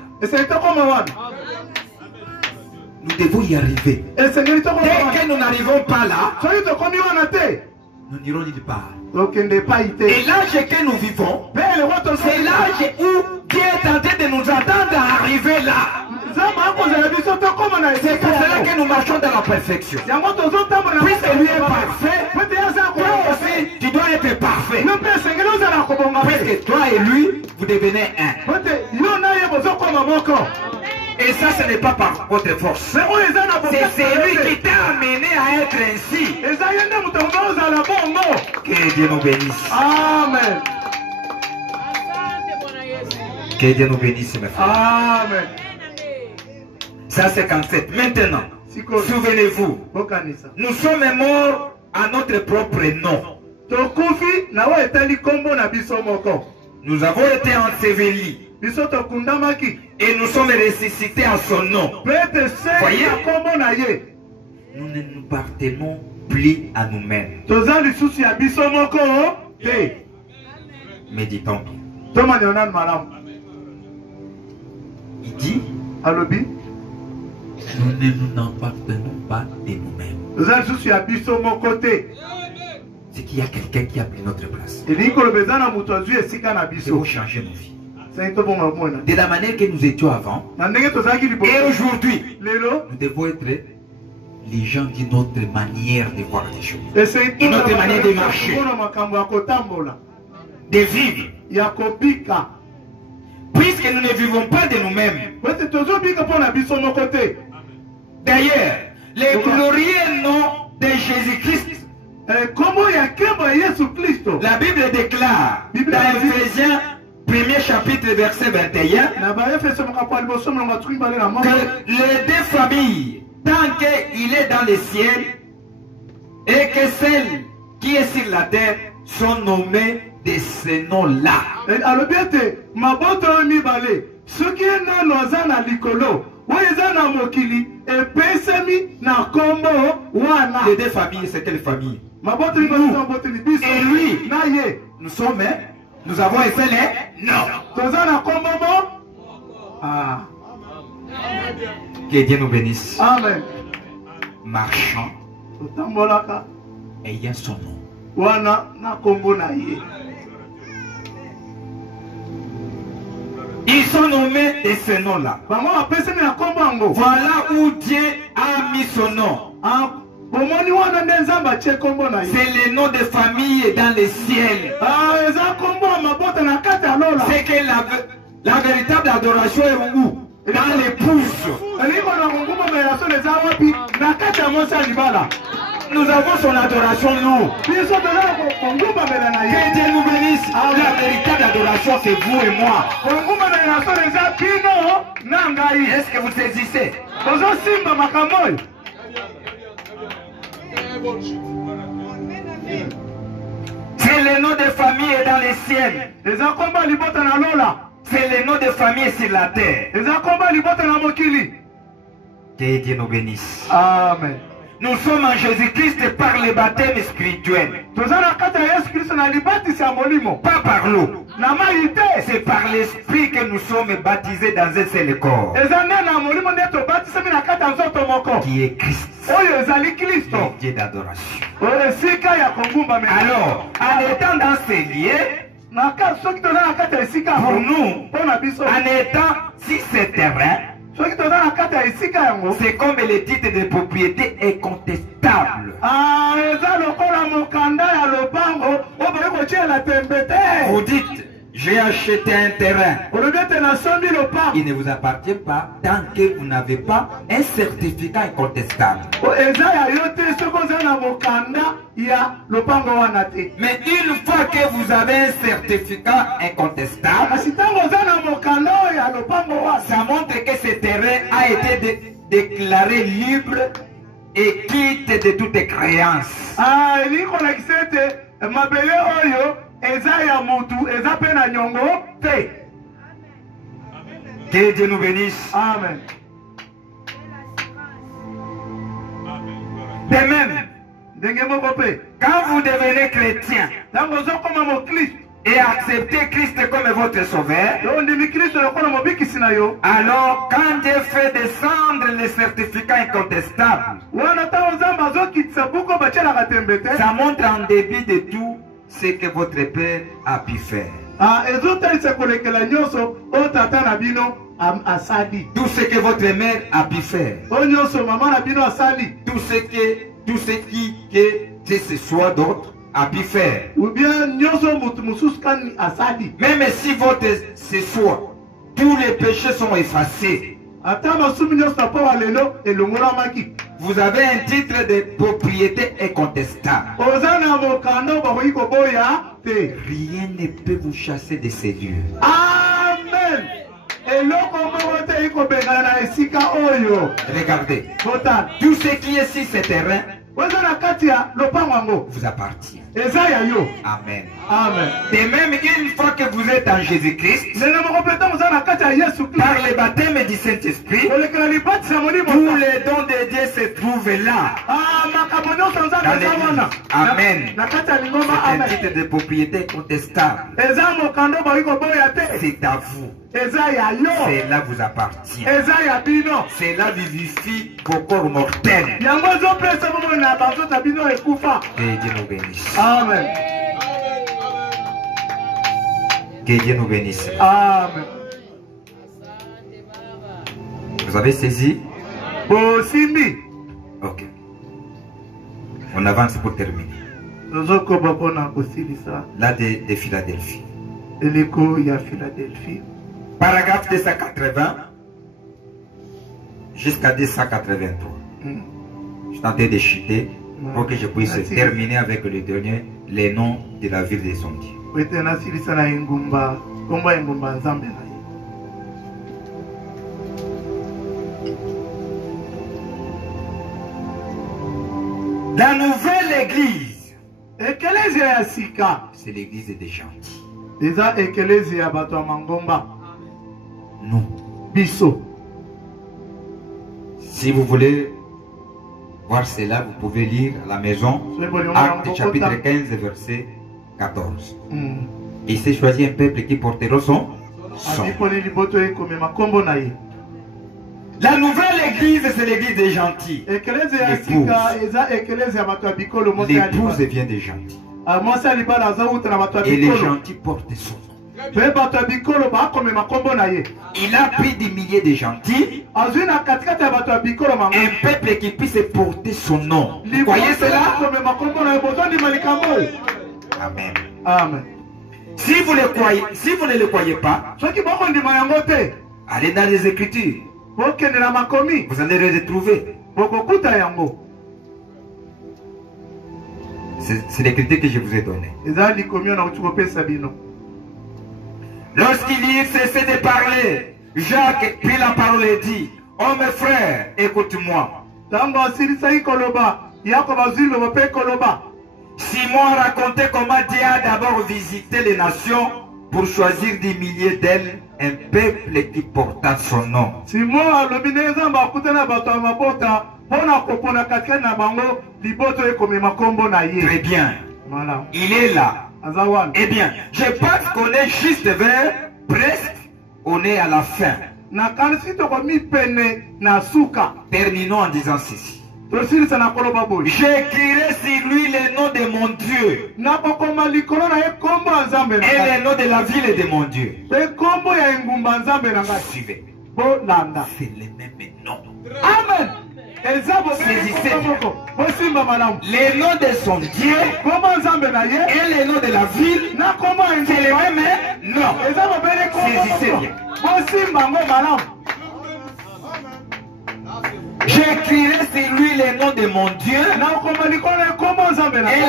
Nous devons y arriver. Dès que nous n'arrivons pas là, nous n'irons nulle part. Et l'âge que nous vivons, c'est l'âge où Dieu est en train de nous attendre à arriver là. C'est pour cela que nous marchons dans la perfection. Puisque lui est parfait, toi aussi tu dois être parfait. Puisque toi et lui, vous devenez un. Et ça, ce n'est pas par votre force. C'est celui qui t'a amené à être ainsi. Que Dieu nous bénisse. Amen. Que Dieu nous bénisse, mes frères. Amen. Ça, c'est 57. Maintenant, souvenez-vous, nous sommes morts à notre propre nom. Nous avons été ensevelis. Et nous sommes ressuscités à son nom. Voyez, nous ne nous appartenons plus à nous-mêmes. Méditons. Il dit, nous ne nous appartenons pas de nous-mêmes. C'est qu'il y a quelqu'un qui a pris notre place. Il faut changer nos vies. De la manière que nous étions avant. Et aujourd'hui, nous devons être les gens d'une autre manière de voir les choses. Une autre manière de marcher. De vivre. Puisque nous ne vivons pas de nous-mêmes. D'ailleurs, le glorieux nom de Jésus-Christ, la Bible déclare dans Ephésiens 1er chapitre, verset 21, que les deux familles, tant qu'il est dans le ciel, et que celles qui est sur la terre sont nommées de ce nom-là. Alors bien, ma botte mi balé. Ce qui est dans nos ana likolo, wezana mokili, et pesemi na kombo wana. Les deux familles, c'est quelle famille? Ma botte mi balé, ma botte mi biso. Et lui, naye. nous sommes, nous avons fait les non. Tozana kombo mo. Ah. Que Dieu nous bénisse. Amen. Marchant, Otambolaka. ayant son nom. Wana na kombo na ye. Ils sont nommés de ce nom-là. Voilà où Dieu a mis son nom. C'est le nom de famille dans le ciel. C'est que la véritable adoration est où? Dans l'épouse. Nous avons son adoration, nous. Que Dieu nous bénisse. La véritable adoration, c'est vous et moi. Est-ce que vous saisissez? C'est le nom de famille dans les ciels. C'est le nom de famille sur la terre. Que Dieu nous bénisse. Amen. Nous sommes en Jésus-Christ par le baptême spirituel. Pas par l'eau. C'est par l'esprit que nous sommes baptisés dans un seul corps. Qui est Christ. Le Dieu d'adoration. Alors, en étant dans ces lieux, pour nous, en étant sur ce terrain, c'est comme le titre de propriété est contestable. Vous dites, j'ai acheté un terrain. Il ne vous appartient pas tant que vous n'avez pas un certificat incontestable. Mais une fois que vous avez un certificat incontestable, ça montre que ce terrain a été déclaré libre et quitte de toutes créances. Que Dieu nous bénisse. Amen. De même, quand vous devenez chrétien et acceptez Christ comme votre sauveur, alors quand Dieu fait descendre les certificats incontestables, ça montre en débit de tout ce que votre Père a pu faire. Tout ce que votre mère a pu faire. Tout ce que ce soit d'autre a pu faire. Même si votre ce soit, tous les péchés sont effacés. Vous avez un titre de propriété incontestable. Rien ne peut vous chasser de ces lieux. Amen. Regardez, tout ce qui est sur ce terrain vous appartient. Amen. Amen. Et même une fois que vous êtes en Jésus-Christ, par le baptême du Saint-Esprit, tous les dons de Dieu se trouvent là. Amen. C'est un titre de propriété contestable. C'est à vous. C'est là vous appartient. C'est là vivifie vos corps mortels. Que Dieu nous bénisse. Amen. Que Dieu nous bénisse. Amen. Vous avez saisi? Ok. On avance pour terminer. Là de Philadelphie. Paragraphe 280 jusqu'à 283. Je tentais de chuter pour que je puisse terminer avec le dernier, les noms de la ville des Zondiers. kombo ya ngumba nzambe na ye. La nouvelle église, Ekelezia ya sika, c'est l'église des gentils. eza ekelezia ya bato ya mangomba. Nous. Biso. Si vous voulez voir cela, vous pouvez lire à la maison Actes chapitre 15, verset 14. Il s'est choisi un peuple qui portera son sang. La nouvelle église, c'est l'église des gentils. L'épouse vient des gentils. Et les gentils portent son nom. Il a pris des milliers de gentils, un peuple qui puisse porter son nom. Vous voyez cela? Amen. Amen. Si vous ne le croyez pas, allez dans les Écritures. Vous allez les retrouver. C'est l'écriture que je vous ai donnée. Lorsqu'il cessait de parler, Jacques prit la parole et dit: oh mes frères, écoute-moi. Simon racontait comment Dieu a d'abord visité les nations pour choisir des milliers d'elles un peuple qui porta son nom. Très bien. Voilà. Il est là. Eh bien, je pense qu'on est juste vers presque, on est à la fin. Terminons en disant ceci. J'écrirai sur lui le nom de mon Dieu et le nom de la ville de mon Dieu. Suivez. C'est le même nom. Amen. Saisissez le nom de son Dieu et le nom de la ville, c'est le même nom. Saisissez bien. J'écrirai sur lui le nom de mon Dieu et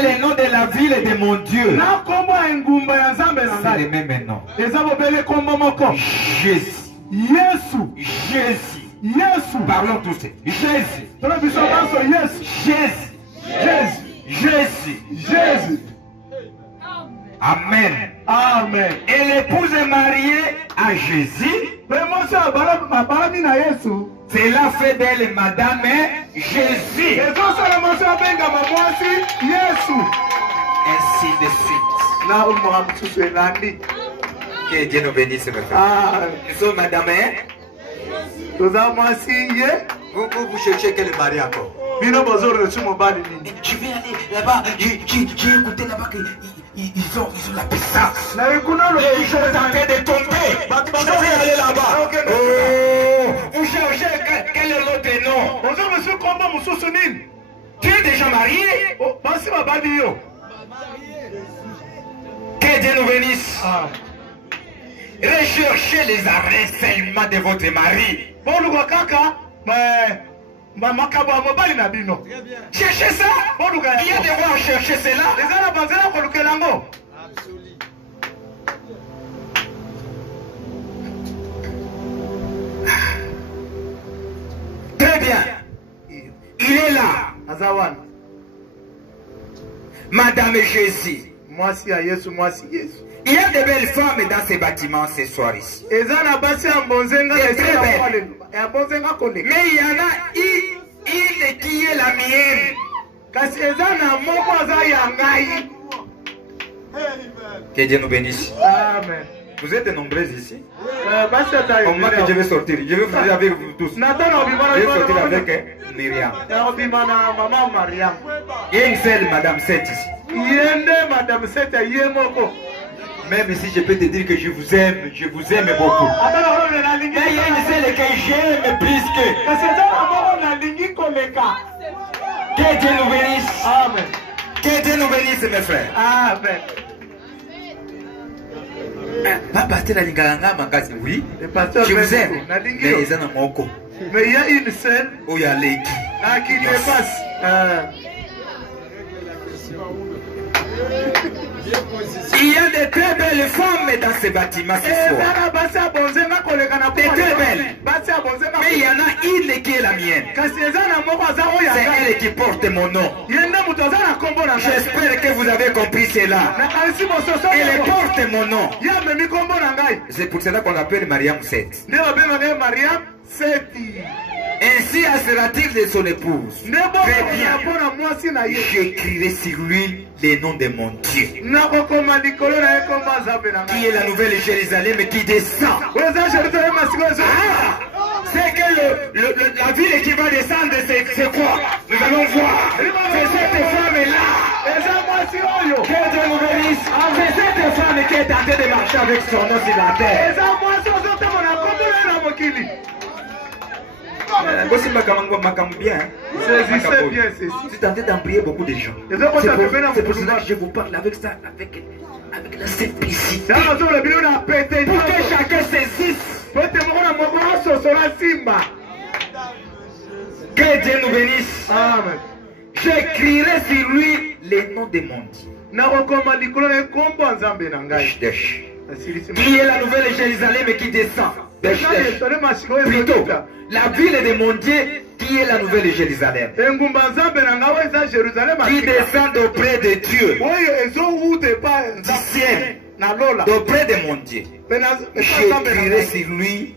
le nom de la ville de mon Dieu. C'est le même nom. Jésus. Jésus. Jésus. Parlons tous. Jésus. Jésus. Amen. Amen. Et l'épouse est mariée à Jésus. Cela fait d'elle Madame Jésus. Ainsi de suite. Que Dieu nous bénisse, mes frères. Nous sommes Madame. Vous cherchez quel mari encore? Je vais aller là-bas. J'ai écouté là-bas qu'ils ont la puissance. Ils sont en train de tomber. Je vais aller là-bas. Vous cherchez quel est l'autre nom? Tu es déjà marié? Que Dieu nous bénisse. Recherchez les arrêts seulement de votre mari. Cherchez ça. Il y a des rois à chercher cela. Très bien. Il est là. Madame Jésus. Il y a de belles femmes dans ces bâtiments ce soir ici. Mais il y en a une qui est la mienne. Que Dieu nous bénisse. Amen. Vous êtes nombreux ici. Au moins que je vais sortir. Je vais sortir avec vous tous. Je vais sortir avec Myriam. Il y a une seule Madame 7 ici. Même si je peux te dire que je vous aime beaucoup. Mais il y a une seule que j'aime plus que. Que Dieu nous bénisse. Amen. Que Dieu nous bénisse, mes frères. Amen. Pasteur Alinganga Makasi, oui. Le pasteur, je vous aime. Mais il y a une seule où il y a les qui dépasse. Il y a de très belles femmes dans ce bâtiment ce soir. De très belles. Mais il y en a une qui est la mienne. C'est elle qui porte mon nom. J'espère que vous avez compris cela. Elle porte mon nom. C'est pour cela qu'on l'appelle Mariam 7. Ainsi sera-t-il de son épouse. Très bien. J'écrirai sur lui les noms de mon Dieu. Qui est la nouvelle Jérusalem qui descend. C'est que la ville qui va descendre, c'est quoi? Nous allons voir. C'est cette femme-là. Que Dieu nous bénisse. C'est cette femme qui est en train de marcher avec son nom sur la terre. Saisissez bien ceci. Tu es en train d'embrayer beaucoup de gens. C'est pour cela que je vous parle avec ça, avec la simplicité. Pour que chacun saisisse. Que Dieu nous bénisse. Amen. J'écrirai sur lui les noms de mon Dieu. Qui est la nouvelle Jérusalem qui descend. Plutôt, la ville de mon Dieu qui est la nouvelle Jérusalem. Qui descend auprès de Dieu. Du ciel. Auprès de mon Dieu. J'écrirai sur lui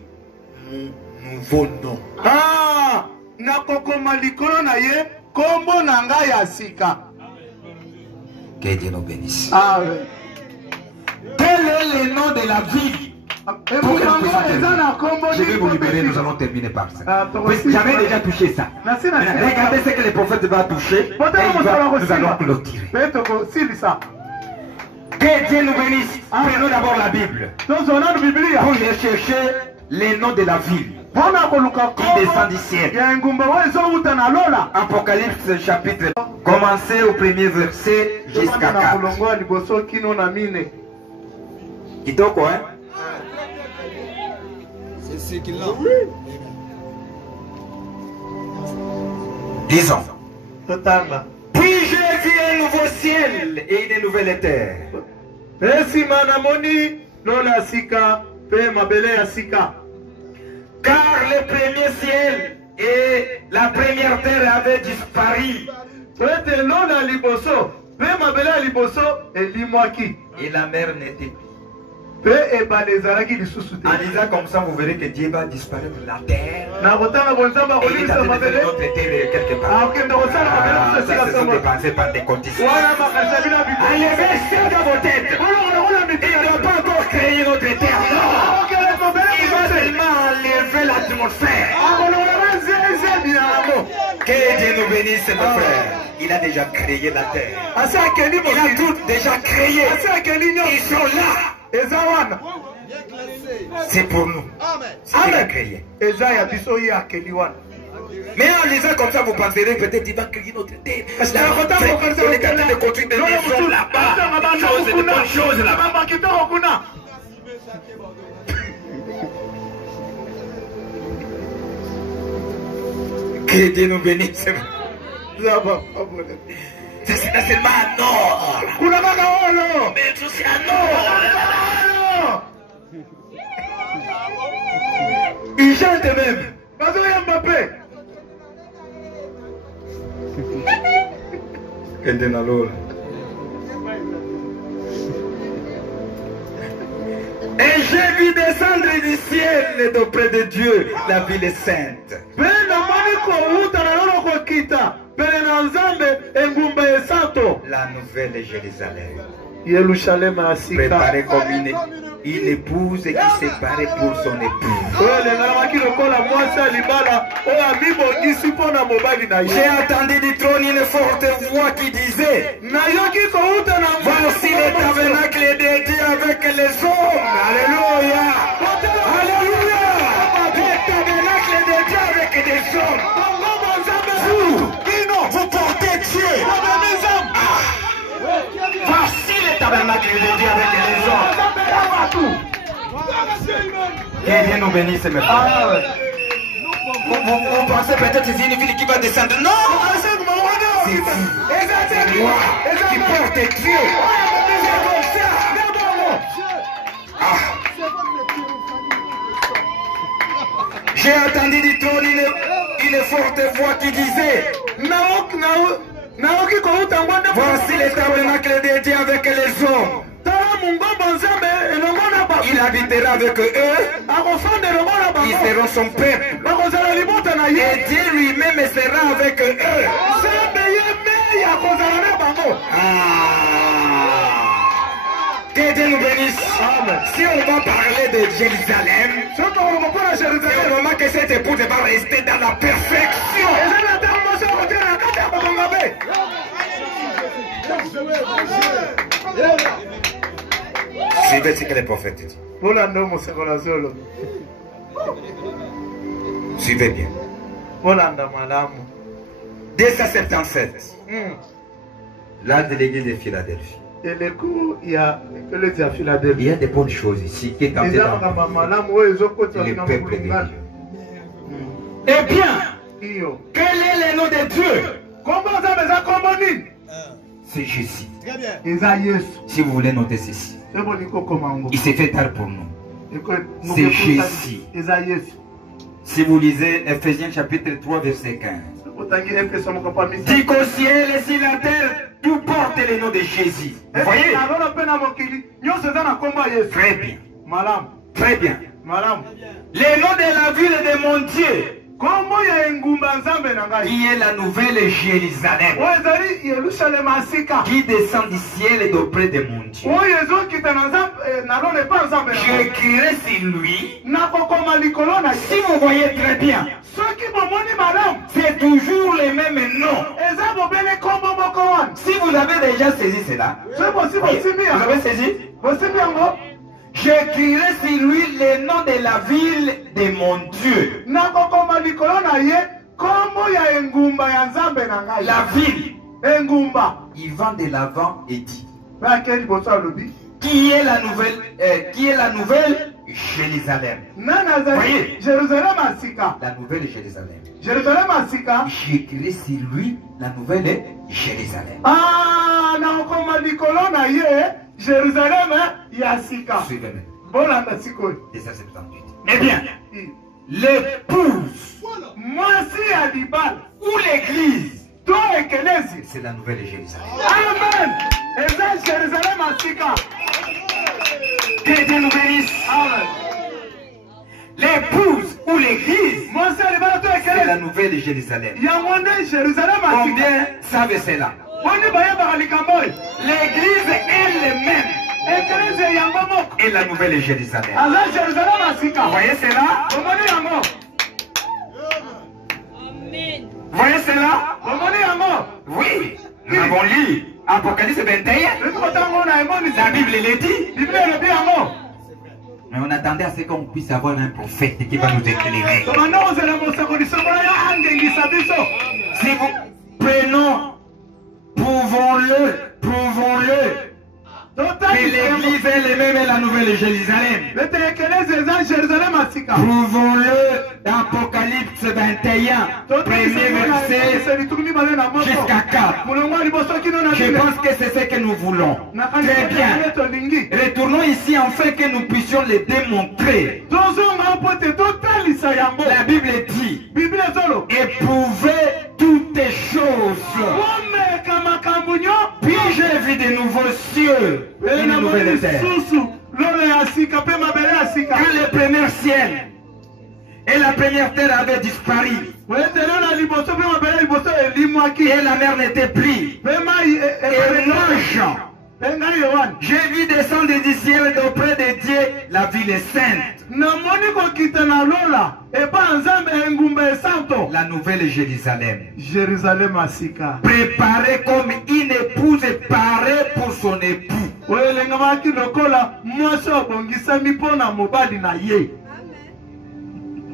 mon nouveau nom. Ah! Nakokoma likolo na ye kombo na ngai ya sika. Que Dieu nous bénisse. Amen. Quel est le nom de la ville? Je vais vous libérer, nous allons terminer par ça. J'avais déjà touché ça. Regardez ce que le prophète va toucher. Nous allons clôturer. Que Dieu nous bénisse. Prenons d'abord la Bible. Pour chercher les noms de la ville qui descend du ciel. Apocalypse chapitre. Commencez au premier verset jusqu'à 4. Kitoko, hein? C'est ce qu'il a. Disons. Puis j'ai vu un nouveau ciel et une nouvelle terre. Car le premier ciel et la première terre avaient disparu. Et la mer n'était plus. En disant comme ça, vous verrez que Dieu va disparaître de la terre. Et il est en train de faire notre terre quelque part. Ça, ce sont des pensées par des conditions. Enlevez ça dans vos têtes. Il ne va pas encore créer notre terre. Non. Il va seulement enlever l'atmosphère. Que Dieu nous bénisse, mon frère. Il a déjà créé la terre. Il a tout déjà créé. Ils sont là. C'est pour nous. Il a créé. Mais en lisant comme ça, vous penserez peut-être qu'il va créer notre terre. On est en train de construire des maisons là-bas. Des bonnes choses là-bas. Que Dieu nous bénisse. C'est seulement un or. Mais c'est un or. Il chante même. Et j'ai vu descendre du ciel d'auprès de Dieu la ville sainte. La nouvelle Jérusalem. Préparée comme une épouse qui s'est parée pour son épouse. J'ai entendu du trône une forte voix qui disait: voici le tabernacle de Dieu avec les hommes. Alléluia. Alléluia. Le tabernacle de Dieu avec des hommes. Vous portez Dieu. Voici le tabernacle de Dieu avec les hommes. Que Dieu nous bénisse, mes frères. Vous pensez peut-être que c'est une ville qui va descendre. Non! C'est vous. C'est moi qui porte Dieu. C'est comme ça. Ah. J'ai entendu du trône une forte voix qui disait, voici le tabernacle de Dieu avec les hommes. Il habitera avec eux. Ils seront son peuple. Et Dieu lui-même sera avec eux. Que Dieu nous bénisse. Si on va parler de Jérusalem, c'est le moment que cette épouse va rester dans la perfection. Suivez ce que les prophètes disent. Suivez bien. 277. L'âge de l'église de Philadelphie. Il y a des bonnes choses ici qui est en train le peuple de Dieu. Eh bien, quel est le nom de Dieu? C'est Jésus. Si vous voulez noter ceci, il s'est fait tard pour nous. C'est Jésus. Si vous lisez Ephésiens chapitre 3 verset 15, dit qu'au ciel et sur la terre, tout porte le nom de Jésus. Vous voyez? Très bien. Très bien. Le nom de la ville de mon Dieu, qui est la nouvelle Jérusalem, qui descend du ciel et d'auprès de mon Dieu. J'écrirai sur lui. Si vous voyez très bien, c'est toujours les mêmes noms. Si vous avez déjà saisi cela, vous avez saisi? J'écrirai sur lui le nom de la ville de mon Dieu. La ville. Il vend de l'avant et dit, qui est la nouvelle Jérusalem. Voyez, la nouvelle Jérusalem. J'écrirai sur lui la nouvelle Jérusalem. Suivez-moi. 278. Eh bien, l'épouse ou l'église, c'est la nouvelle Jérusalem. Amen. Que Dieu nous bénisse. L'épouse ou l'église, c'est la nouvelle Jérusalem. Combien savent cela? L'église elle-même est la nouvelle Jérusalem. Vous voyez cela? Vous voyez cela? Oui, nous avons lu Apocalypse 21. La Bible le dit. Mais on attendait à ce qu'on puisse avoir un prophète qui va nous éclairer. Si vous prenons, prouvons-le. Que l'église elle-même est la nouvelle Jérusalem. Prouvons-le dans Apocalypse 21, premier verset jusqu'à 4. Je pense que c'est ce que nous voulons. Très bien. Retournons ici afin que nous puissions le démontrer. La Bible dit, éprouvez toutes choses. Puis j'ai vu de nouveaux cieux et une nouvelle terre. Quand le premier ciel et la première terre avaient disparu, et la mer n'était plus, et moi, Jean, j'ai vu descendre du ciel d'auprès de Dieu la ville sainte. La nouvelle Jérusalem. Préparée comme une épouse parée pour son époux.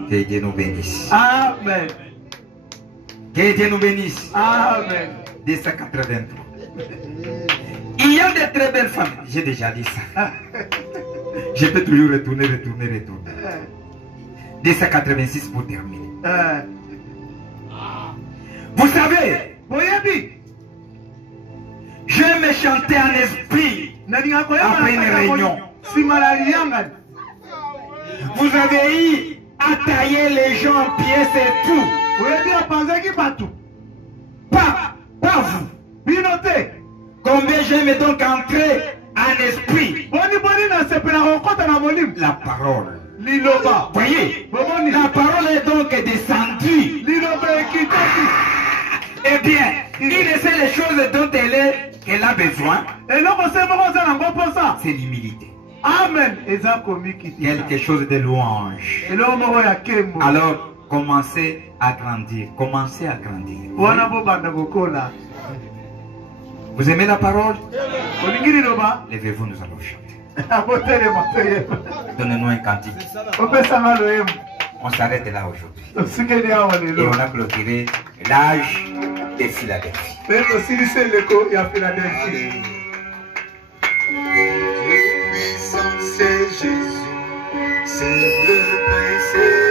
Que Dieu nous bénisse. Amen. Que Dieu nous bénisse. Amen. 283. Il y a de très belles femmes. J'ai déjà dit ça. Je peux toujours retourner. 286 pour terminer. Vous savez, j'aime chanter en esprit après une réunion. Vous avez eu à tailler les gens en pièces et tout. Pas vous. Combien j'aime donc entrer en esprit. La parole. Voyez, la parole est donc descendue. Eh bien, il sait les choses dont elle a besoin. C'est l'humilité. Amen. Quelque chose de louange. Alors, commencez à grandir. Commencez à grandir. Vous aimez la parole? Levez-vous, nous allons chanter. Donnez-nous un cantique. On s'arrête là aujourd'hui. Et on a clôturé l'âge de Philadelphie. C'est Jésus, c'est le Père,